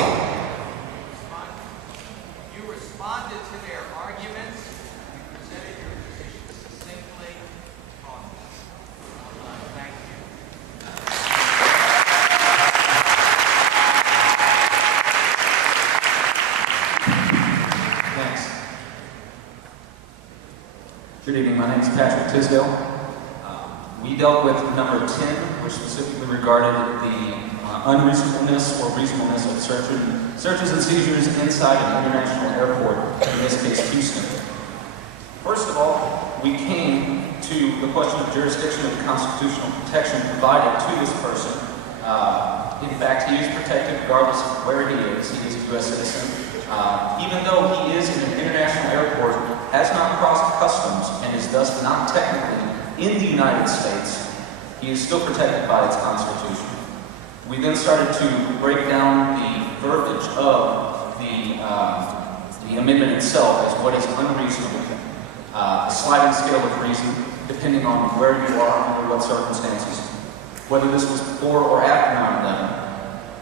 to their arguments. You presented your position succinctly. Thank you. Next. Good evening, my name is Patrick Tisdale. We dealt with number 10, which specifically regarded the unreasonableness or reasonableness of searches and seizures inside an international airport, in this case Houston. First of all, we came to the question of jurisdiction of the constitutional protection provided to this person. In fact, he is protected regardless of where he is. He is a U.S. citizen. Even though he is in an international airport, has not crossed customs, and is thus not technically in the United States, he is still protected by its Constitution. We then started to break down the verbiage of the amendment itself as what is unreasonable. A sliding scale of reason, depending on where you are, under what circumstances, whether this was before or after 9/11.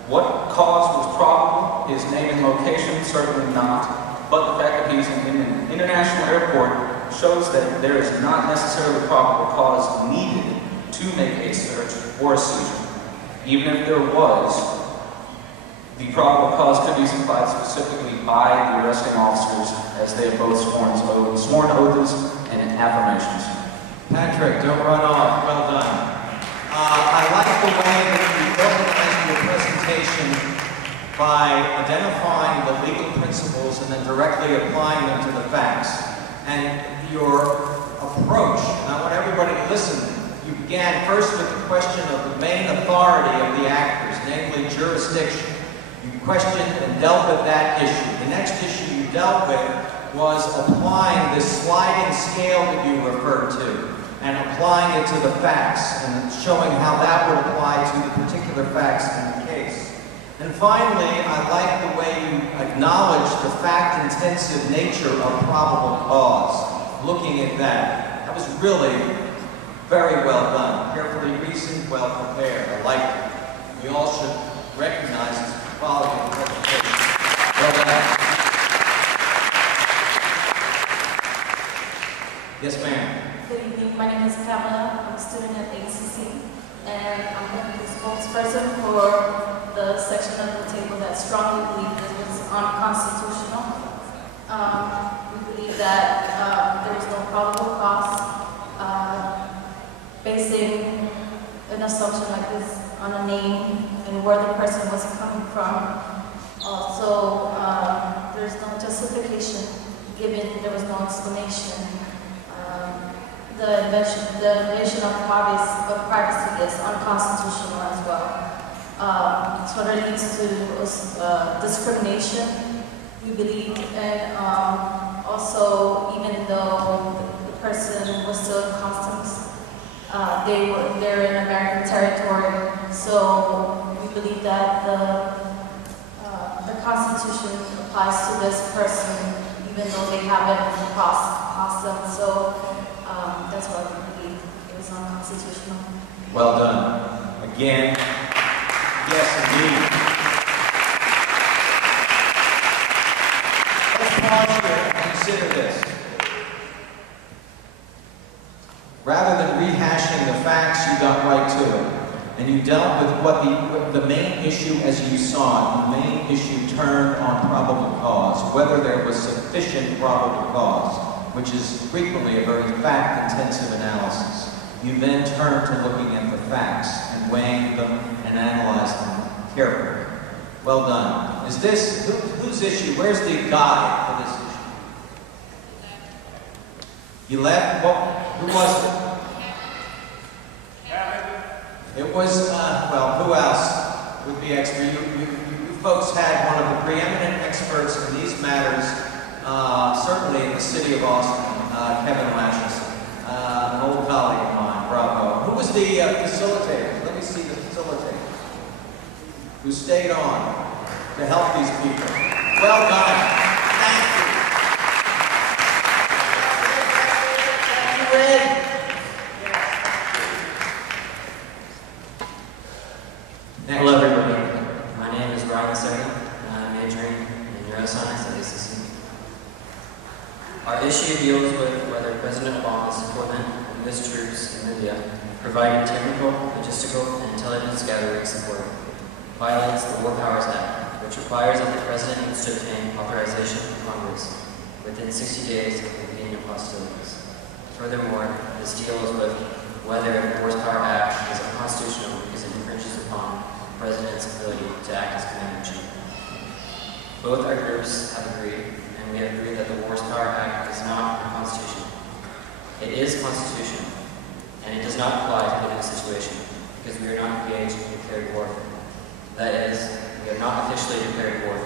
What cause was probable? His name and location, certainly not. But the fact that he's in an international airport shows that there is not necessarily probable cause needed to make a search or a seizure. Even if there was, the probable cause could be supplied specifically by the arresting officers as they have both sworn oaths and affirmations. Patrick, don't run off. Well done. I like the way that you organized your presentation by identifying the legal principles and then directly applying them to the facts. And your approach, and I want everybody to listen, you began first with the question of the main authority of the actors, namely jurisdiction. You questioned and dealt with that issue. The next issue you dealt with was applying this sliding scale that you referred to, and applying it to the facts, and showing how that would apply to the particular facts in the case. And finally, I like the way you acknowledge the fact-intensive nature of probable cause, looking at that. That was really very well done, carefully reasoned, well prepared. I like it. We all should recognize the quality of the presentation. Well done. Yes, ma'am. Good evening, my name is Pamela. I'm a student at ACC, and I'm going to be the spokesperson for the section of the table that strongly believes this was unconstitutional. We believe that there was no probable cause basing an assumption like this on a name and where the person was coming from. Also, there's no justification given, there was no explanation. The invasion of privacy is unconstitutional as well. So that leads to discrimination, we believe, and also even though the person was still in customs, they're in American territory, so we believe that the Constitution applies to this person even though they haven't crossed them. So that's why we believe it was unconstitutional. Well done. Again, yes indeed. Let's pause here and consider this. Rather than rehashing the facts, you got right to it. And you dealt with what the main issue, as you saw it, the main issue turned on probable cause, whether there was sufficient probable cause, which is frequently a very fact-intensive analysis. You then turn to looking at the facts and weighing them and analyzing them carefully. Well done. Is this, whose issue? Where's the guide for this issue? You left? Who was it? It was, well, who else would be expert? You folks had one of the preeminent experts in these matters, certainly in the city of Austin, Kevin Lashes, an old colleague of mine, bravo. Who was the facilitator? Let me see the facilitator. Who stayed on to help these people. Well done. Thank you. Ed. Hello everybody, my name is Ryan Serna, and I'm majoring in neuroscience at ACC. Our issue deals with whether President Obama's deployment of U.S. troops in Libya, providing technical, logistical, and intelligence gathering support, violates the War Powers Act, which requires that the President needs to obtain authorization from Congress within 60 days of the beginning of hostilities. Furthermore, this deals with whether the War Powers Act is unconstitutional because it infringes upon the President's ability to act as Commander-in-Chief. Both our groups have agreed, and we have agreed that the War Powers Act is not unconstitutional. It is constitutional, and it does not apply to the new situation because we are not engaged in declared warfare. That is, we have not officially declared war.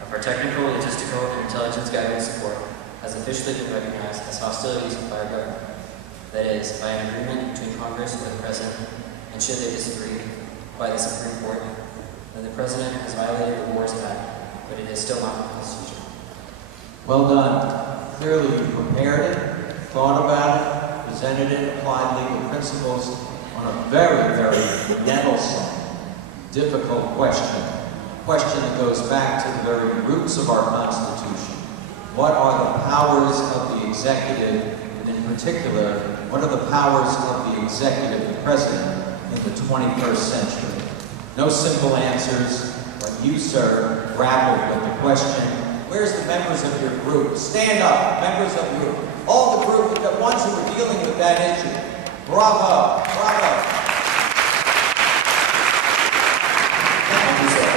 If our technical, logistical, and intelligence gathering support has officially been recognized as hostilities by our government. That is, by an agreement between Congress or the President, and should they disagree, by the Supreme Court, then the President has violated the Wars Act, but it is still not constitutional. Well done. Clearly you prepared it, thought about it, presented it, applied legal principles on a very, very nettlesome, difficult question. A question that goes back to the very roots of our Constitution. What are the powers of the executive, and in particular, what are the powers of the executive, the President, in the 21st century? No simple answers, but you, sir, grappled with the question. Where's the members of your group? Stand up, members of your group. All the group, the ones who were dealing with that issue. Bravo, bravo. Thank you, sir.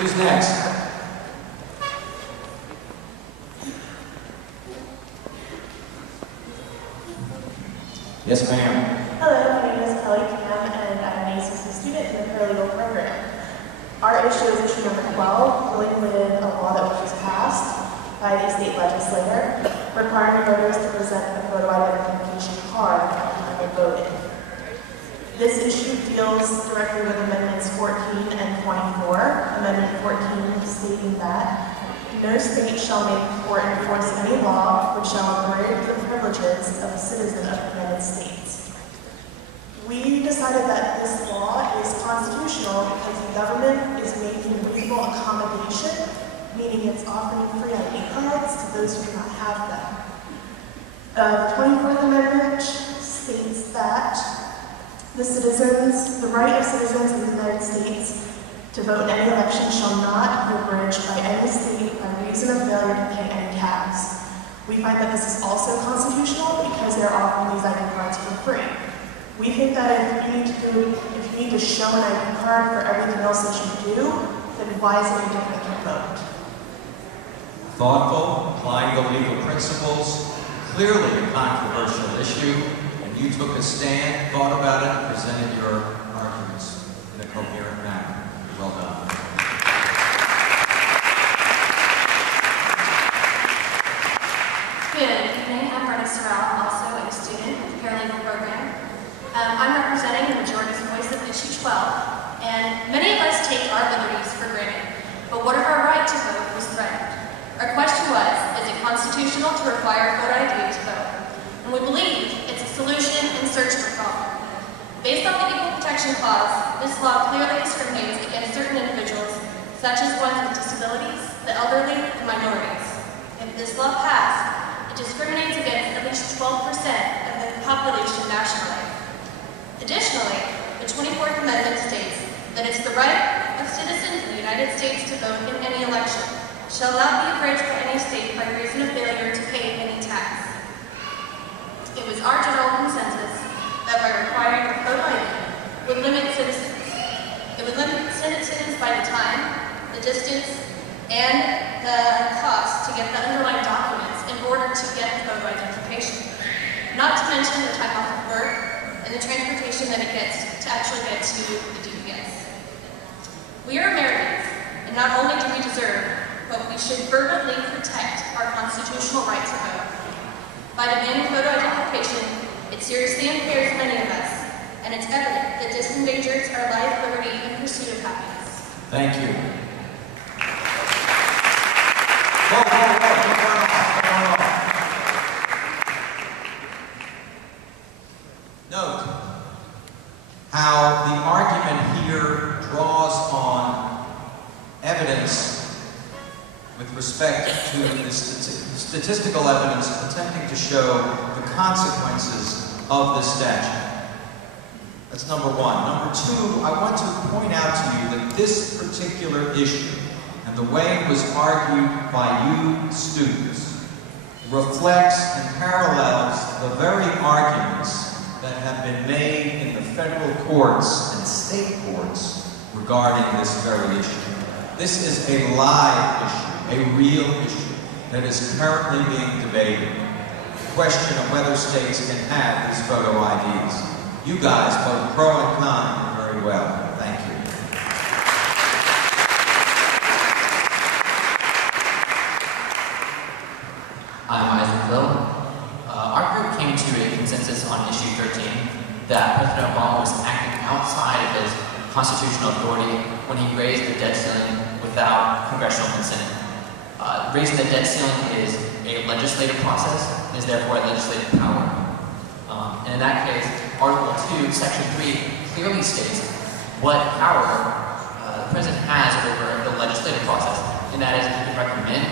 Who's next? Yes, ma'am. Hello, my name is Kelly Cam, and I'm an ACC student in the paralegal program. Our issue is issue number 12, dealing with a law that was just passed by the state legislature, requiring voters to present a photo identification card at the time of voting. This issue deals directly with Amendments 14 and 24. Amendment 14 stating that no state shall make or enforce any law which shall abridge the privileges of a citizen of the United States. We decided that this law is constitutional because the government is making reasonable accommodation, meaning it's offering free ID cards to those who do not have them. The 24th Amendment states that the right of citizens of the United States to vote in any election shall not be abridged by any state by reason of failure to pay any tax. We find that this is also constitutional because they're offering these ID cards for free. We think that if you need to show an ID card for everything else that you do, then why is it any different than a vote? Thoughtful, applying the legal principles, clearly a controversial issue, and you took a stand, thought about it, and presented your arguments in a coherent manner. Well done. Good evening, I'm Brenda Sorrell, also a student of the paralegal program. I'm representing the majority's voice of issue 12, and many of us take our liberties for granted, but what if our right to vote was threatened? Our question was, is it constitutional to require voter ID to vote? And we believe it's a solution in search of a problem. Based on the Equal Protection Clause, this law clearly discriminates against certain individuals, such as ones with disabilities, the elderly, and minorities. If this law passed, it discriminates against at least 12% of the population nationally. Additionally, the 24th Amendment states that it's the right of citizens of the United States to vote in any election, shall not be abridged by any state by reason of failure to pay any tax. It was our general consensus that by requiring a photo ID would limit citizens. It would limit citizens by the time, the distance, and the cost to get the underlying documents in order to get the photo identification. Not to mention the time off of work and the transportation that it gets to actually get to the DPS. We are Americans, and not only do we deserve, but we should fervently protect our constitutional right to vote. By demanding photo identification, it seriously impairs many of us, and it's evident that this endangers our life, liberty, and pursuit of happiness. Thank you. Note how the argument here draws on evidence with respect to the statistical evidence attempting to show the consequences of this statute. That's number one. Number two, I want to point out to you that this particular issue and the way it was argued by you students reflects and parallels the very arguments that have been made in the federal courts and state courts regarding this very issue. This is a live issue, a real issue that is currently being debated. The question of whether states can have these photo IDs. You guys, both pro and con, did very well. Thank you. I'm Isaac Lill. Our group came to a consensus on issue 13 that President Obama was acting outside of his constitutional authority when he raised the debt ceiling without congressional consent. Raising the debt ceiling is a legislative process and is therefore a legislative power. And in that case, Article 2, Section 3 clearly states what power the President has over the legislative process, and that is he can recommend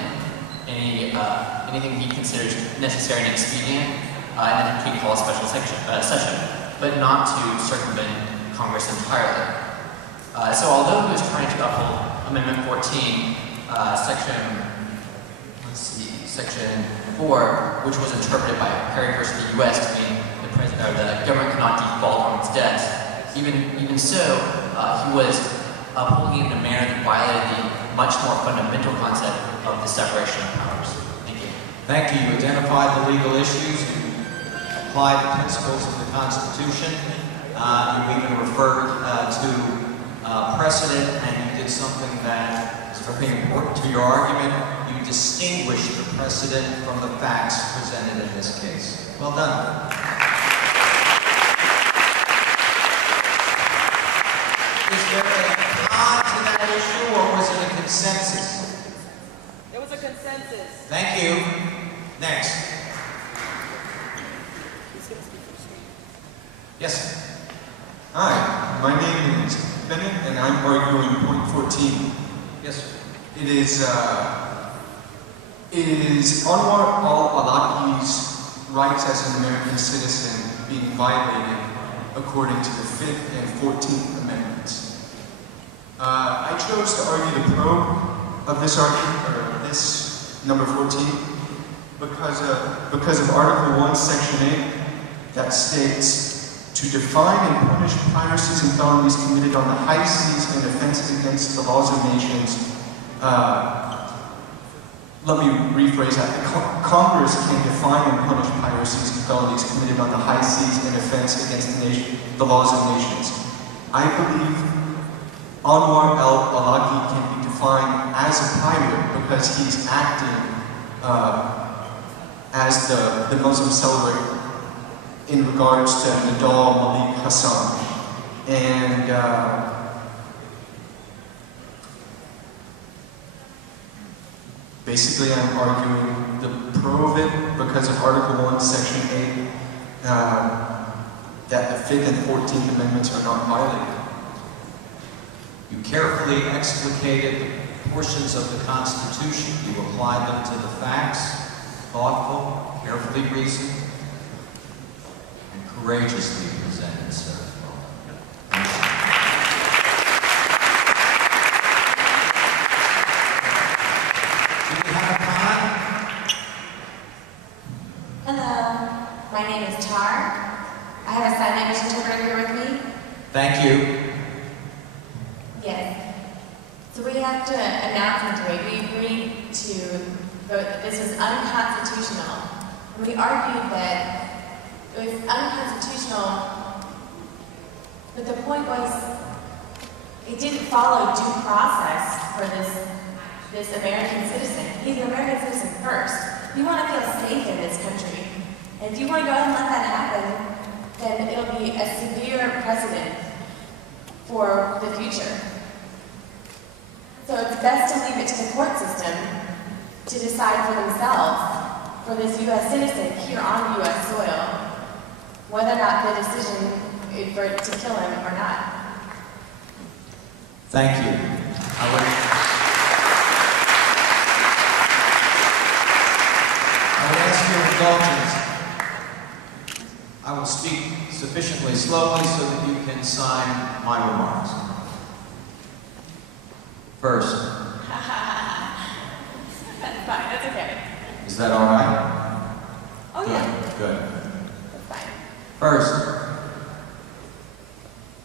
anything he considers necessary and expedient, and then he can call a special session, but not to circumvent Congress entirely. So although he was trying to uphold Amendment 14, Section 4, which was interpreted by Perry v. the U.S. to mean the government cannot default on its debts, even so, he was upholding it in a manner that violated the much more fundamental concept of the separation of powers. Thank you. Thank you. You identified the legal issues, you applied the principles of the Constitution, you even referred to precedent, and you did something that is very important to your argument. You distinguished the precedent from the facts presented in this case. Well done. Is there a con to that issue, or was it a consensus? It was a consensus. Thank you. Next. Yes. Hi, my name is Bennett, and I'm arguing point 14. Yes, sir. It is Anwar al-Awlaki's rights as an American citizen being violated according to the 5th and 14th Amendments. I chose to argue the pro of this argument, or this number 14, because of Article 1, Section 8, that states, to define and punish piracies and felonies committed on the high seas and offenses against the laws of nations. Let me rephrase that. Congress can define and punish piracies and felonies committed on the high seas and offense against the laws of nations. I believe Anwar al-Awlaki can be defined as a pirate because he's acting as the Muslim celebrant in regards to Nadal Malik Hassan. And basically I'm arguing the pro of it because of Article 1, Section 8, that the 5th and 14th Amendments are not violated. You carefully explicated portions of the Constitution. You applied them to the facts, thoughtful, carefully reasoned, and courageously presented, sir. Hello, my name is Tar. I have a sign language interpreter here with me. Thank you. Yes. So we have to announce today. We agreed to vote that this was unconstitutional. And we argued that it was unconstitutional, but the point was it didn't follow due process for this American citizen. He's an American citizen first. You want to feel safe in this country. And if you want to go ahead and let that happen, then it'll be a severe precedent for the future. So it's best to leave it to the court system to decide for themselves, for this U.S. citizen here on U.S. soil, whether or not the decision is to kill him or not. Thank you. I would ask your indulgence. I will speak sufficiently slowly so that you can sign my remarks. First. That's fine, that's okay. Is that all right? Oh, yeah. Good. That's fine. First,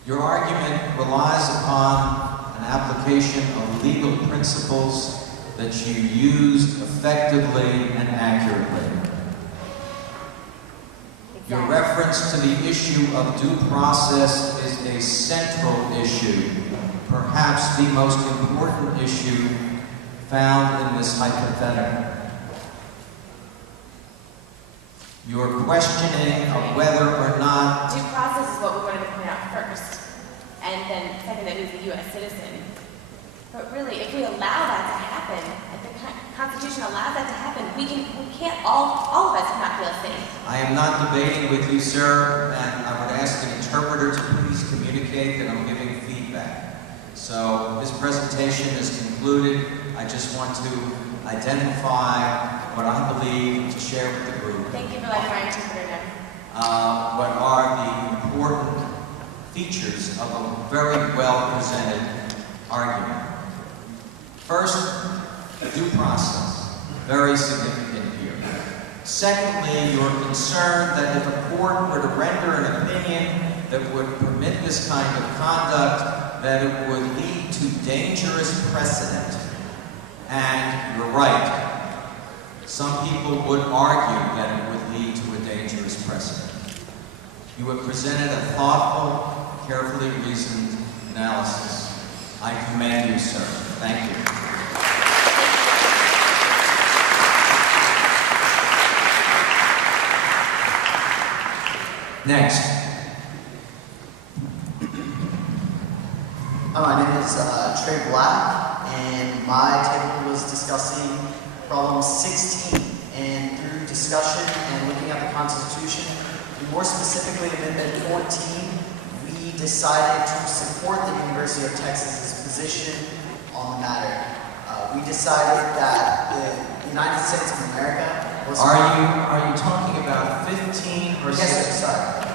your argument relies upon an application of legal principles that you used effectively and accurately. Your reference to the issue of due process is a central issue, perhaps the most important issue found in this hypothetical. Your questioning of whether or not Due process is what we wanted to point out first. And then second, that he's a U.S. citizen. But really, if we allow that to happen, if the Constitution allows that to happen, we can't, all of us cannot feel safe. I am not debating with you, sir, and I would ask the interpreter to please communicate that I'm giving feedback. So this presentation is concluded. I just want to identify what I believe to share with the group. Thank you for letting my interpreter know. What are the important features of a very well-presented argument. First, due process, very significant here. Secondly, your concern that if a court were to render an opinion that would permit this kind of conduct, that it would lead to dangerous precedent. And you're right. Some people would argue that it would lead to a dangerous precedent. You have presented a thoughtful, carefully reasoned analysis. I commend you, sir. Thank you. Next. My name is Trey Black, and my table was discussing problem 16. And through discussion and looking at the Constitution, and more specifically Amendment 14, we decided to support the University of Texas's position on the matter. We decided that the United States of America was... Are you talking about 15 or 16? Yes, sir, sorry.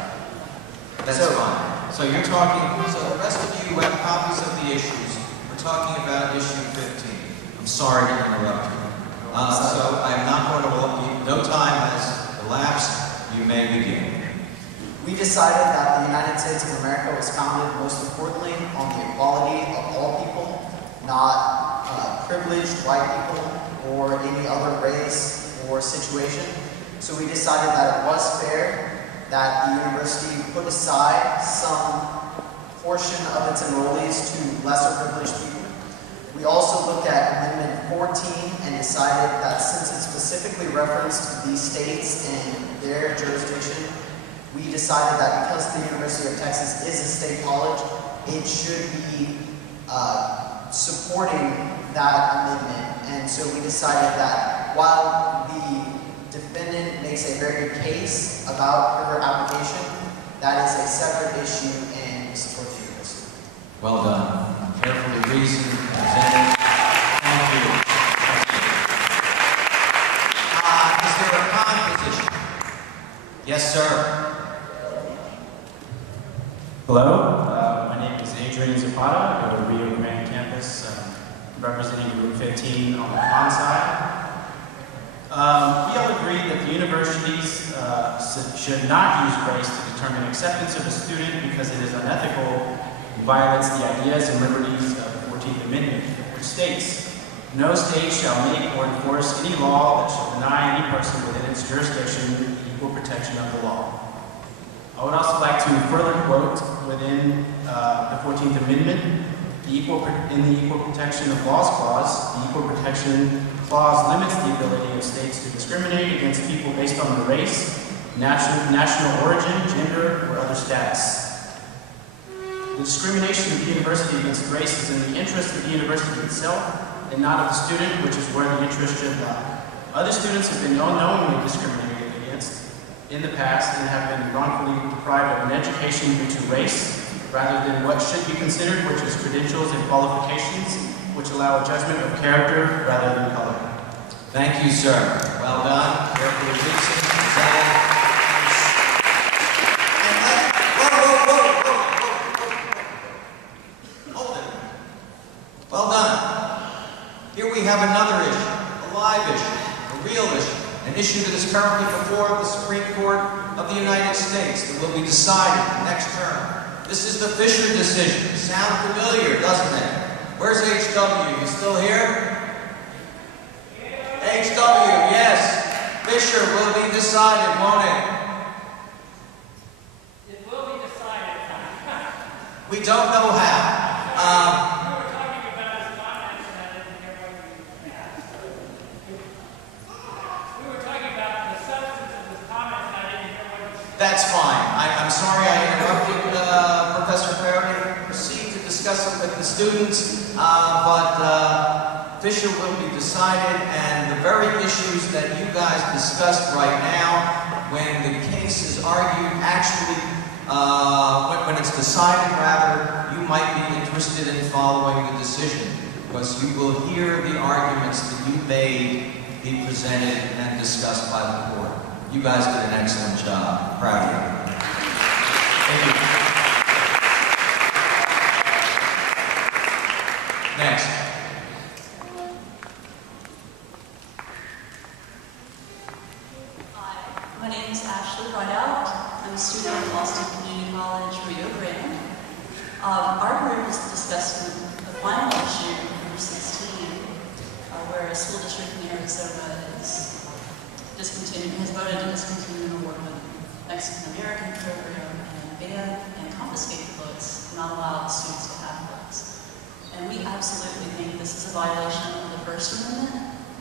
That's fine. So you're talking, so the rest of you who have copies of the issues, we're talking about issue 15. I'm sorry to interrupt you. So I'm not going to, no time has elapsed. You may begin. We decided that the United States of America was founded most importantly on the equality of all people, not privileged white people or any other race or situation. So we decided that it was fair that the university put aside some portion of its enrollees to lesser privileged people. We also looked at Amendment 14 and decided that since it specifically referenced these states and their jurisdiction, we decided that because the University of Texas is a state college, it should be supporting that amendment. And so we decided that while the defendant makes a very good case about her application, that is a separate issue and we support the university. Well done. Carefully reasoned, presented. Thank you. Is there a con-position? Yes, sir. Hello, my name is Adrian Zapata. I go to Rio Grande campus, representing Group 15 on the con side. We all agree that the universities should not use race to determine acceptance of a student because it is unethical and violates the ideas and liberties of the 14th Amendment, which states, "No state shall make or enforce any law that shall deny any person within its jurisdiction equal protection of the law." I would also like to further quote within the 14th Amendment, in the Equal Protection of Laws Clause, the Equal Protection Clause limits the ability of states to discriminate against people based on their race, national origin, gender, or other status. The discrimination of the university against race is in the interest of the university itself and not of the student, which is where the interest should lie. Other students have been unknowingly discriminated against in the past and have been wrongfully deprived of an education due to race rather than what should be considered, which is credentials and qualifications, which allow a judgment of character rather than color. Thank you, sir. Well done. Carefully reasoned, presented. Hold it. Well done. Here we have another issue, a live issue, a real issue, an issue that is currently before the Supreme Court of the United States that will be decided next term. This is the Fisher decision. Sound familiar, doesn't it? Where's HW? You still here? HW, yes. Fisher will be decided, won't it? It will be decided. We don't know how. We were talking about his comments and I didn't hear what you asked. We were talking about the substance of his comments and I didn't hear what you said. That's fine. I'm sorry I interrupted Professor Perry. Proceed to discuss it with the students, but Fisher will be decided, and the very issues that you guys discussed right now, when the case is argued, actually, when it's decided, rather, you might be interested in following the decision, because you will hear the arguments that you made be presented and discussed by the court. You guys did an excellent job. Proud of you. Thank you. Next. Hi, my name is Ashley Rideout. I'm a student at Boston Community College, Rio Grande. Our group is discussing the final issue, number 16, where a school district in Arizona is has voted to discontinue an award with Mexican-American program and ban and confiscate the books, not allow the students to have books. And we absolutely think this is a violation of the First Amendment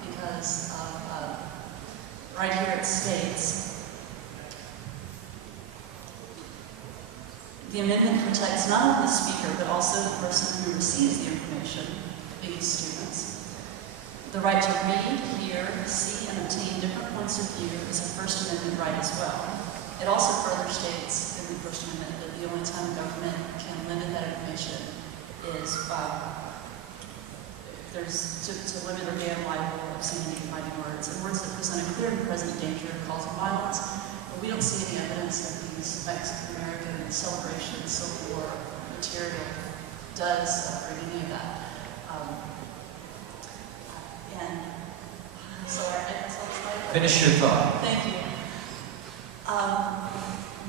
because right here it states, the amendment protects not only the speaker, but also the person who receives the information, these students. The right to read, hear, see, and obtain different points of view is a First Amendment right as well. It also further states in the First Amendment that the only time government can limit that information is to limit or ban libel, obscenity, fighting words, and words that present a clear and present danger of causing violence. But we don't see any evidence that these Mexican-American celebration, Civil War material does bring any of that. And Finish your thought. Thank you.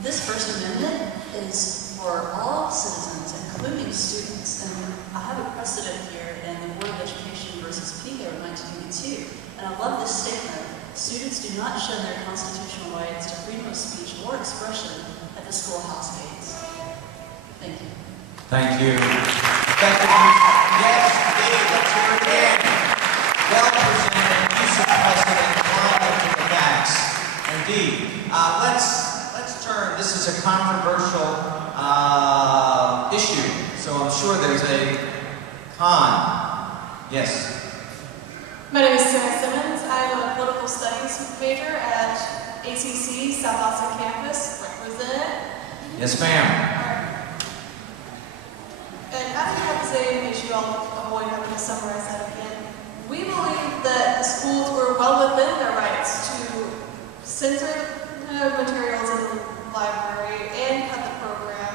This First Amendment is for all citizens, including students. And I have a precedent here in the Board of Education versus PICO in 1982. And I love this statement. Students do not shed their constitutional rights to freedom of speech or expression at the schoolhouse gates. Thank you. Thank you. Thank you. Yes, indeed. Let's hear it again. Well presented, use of precedent, applying it to the facts. Indeed. Let's turn. This is a controversial issue, so I'm sure there's a con. Yes. My name is Sarah Simmons. I'm a political studies major at ACC South Austin campus. Represent. Yes, ma'am. And after you have to say an issue, I'll avoid having to summarize that again. We believe that the schools were well within their rights to censor materials in the library and cut the program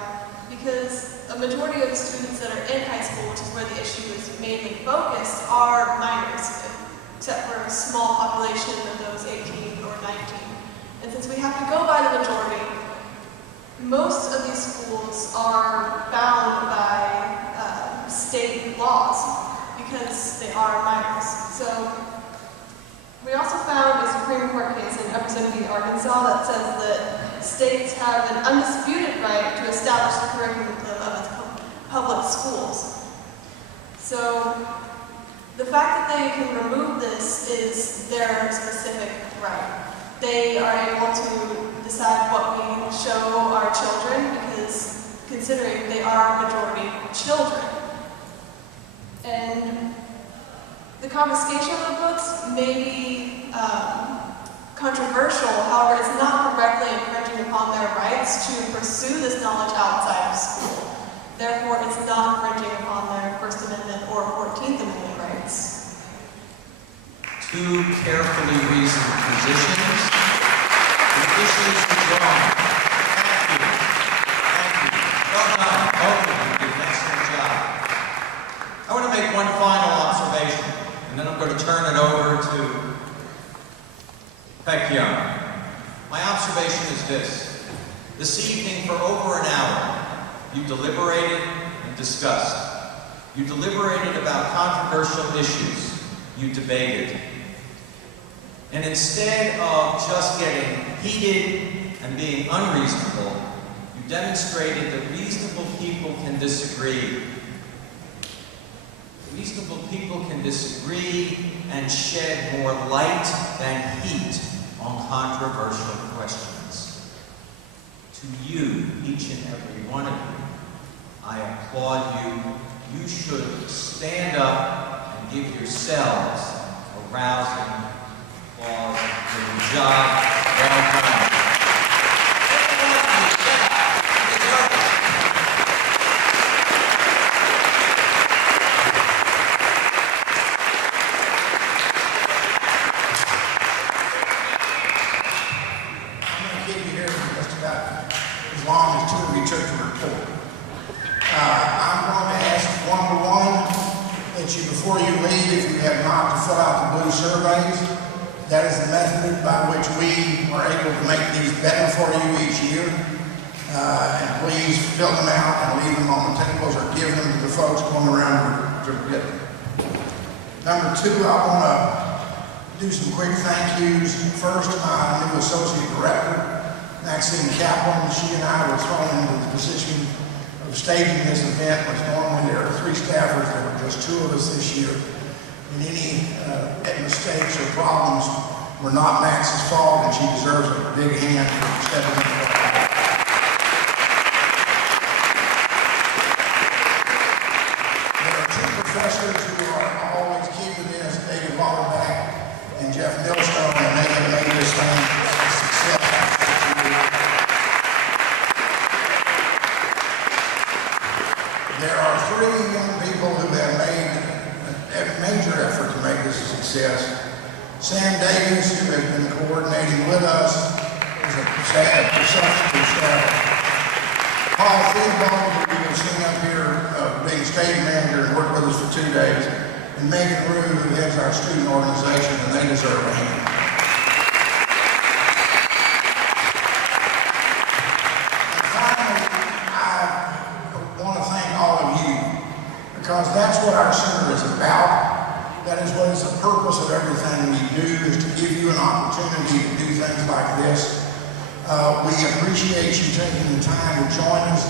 because a majority of the students that are in high school, which is where the issue is mainly focused, are minors, except for a small population of those 18 or 19. And since we have to go by the majority, most of these schools are bound by state laws because they are minors. So we also found a Supreme Court case in Representative Arkansas that says that states have an undisputed right to establish the curriculum of its public schools. So the fact that they can remove this is their specific right. They are able to decide what we show our children because considering they are majority children. And the confiscation of the books may be controversial, however, it's not directly infringing upon their rights to pursue this knowledge outside of school. Therefore, it's not infringing upon their First Amendment or 14th Amendment rights. Two carefully reasoned positions. The issues withdrawn. Thank you. Thank you. Well done. Both of you did an excellent job. I want to make one final observation, and then I'm going to turn it over to Peck Young. My observation is this. This evening, for over an hour, you deliberated and discussed. You deliberated about controversial issues. You debated. And instead of just getting heated and being unreasonable, you demonstrated that reasonable people can disagree. Reasonable people can disagree and shed more light than heat on controversial questions. To you, each and every one of you, I applaud you. You should stand up and give yourselves a rousing applause for your job well done. As long as two of you took the report. I'm going to ask one-to-one that you, before you leave, if you have not, to fill out the blue surveys. That is the method by which we are able to make these better for you each year. And please fill them out and leave them on the tables or give them to the folks going around to get them. Number two, I want to do some quick thank yous. First, my new associate director, Maxine Kaplan. She and I were thrown into the position of staging this event, which normally there are 3 staffers. There were just 2 of us this year. And any mistakes or problems were not Max's fault, and she deserves a big hand for stepping in. There are 2 professors who are always keeping this, David Wallerback and Jeff Millstone, and they have made this thing a success. There are 3 young people who have made a major effort to make this a success. Sam Davis, who has been coordinating with us, is a substitute staff. Paul Feedbaum, who you can see up here, being stage manager and worked with us for 2 days. And Megan Rue, who heads our student organization, and they deserve a hand. because that's what our center is about. That is what is the purpose of everything we do, is to give you an opportunity to do things like this. We appreciate you taking the time to join us,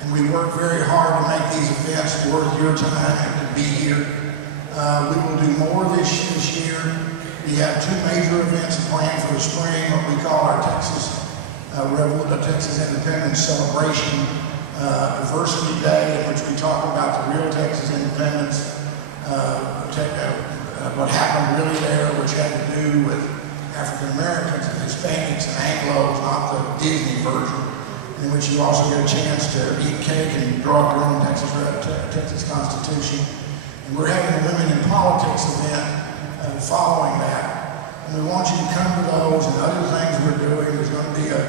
and we work very hard to make these events worth your time and to be here. We will do more this year. We have two major events planned for the spring, what we call our Texas Independence Celebration Diversity Day, in which we talk about the real Texas independence, what happened really there, which had to do with African Americans and Hispanics and Anglos, not the Disney version, in which you also get a chance to eat cake and draw your own Texas Constitution. And we're having a Women in Politics event following that. And we want you to come to those and other things we're doing. There's going to be a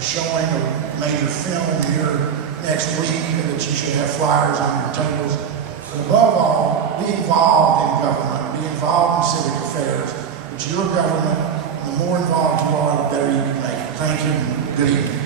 showing of major film here next week that you should have flyers on your tables. But above all, be involved in government, be involved in civic affairs. It's your government, and the more involved you are, the better you can make it. Thank you, and good evening.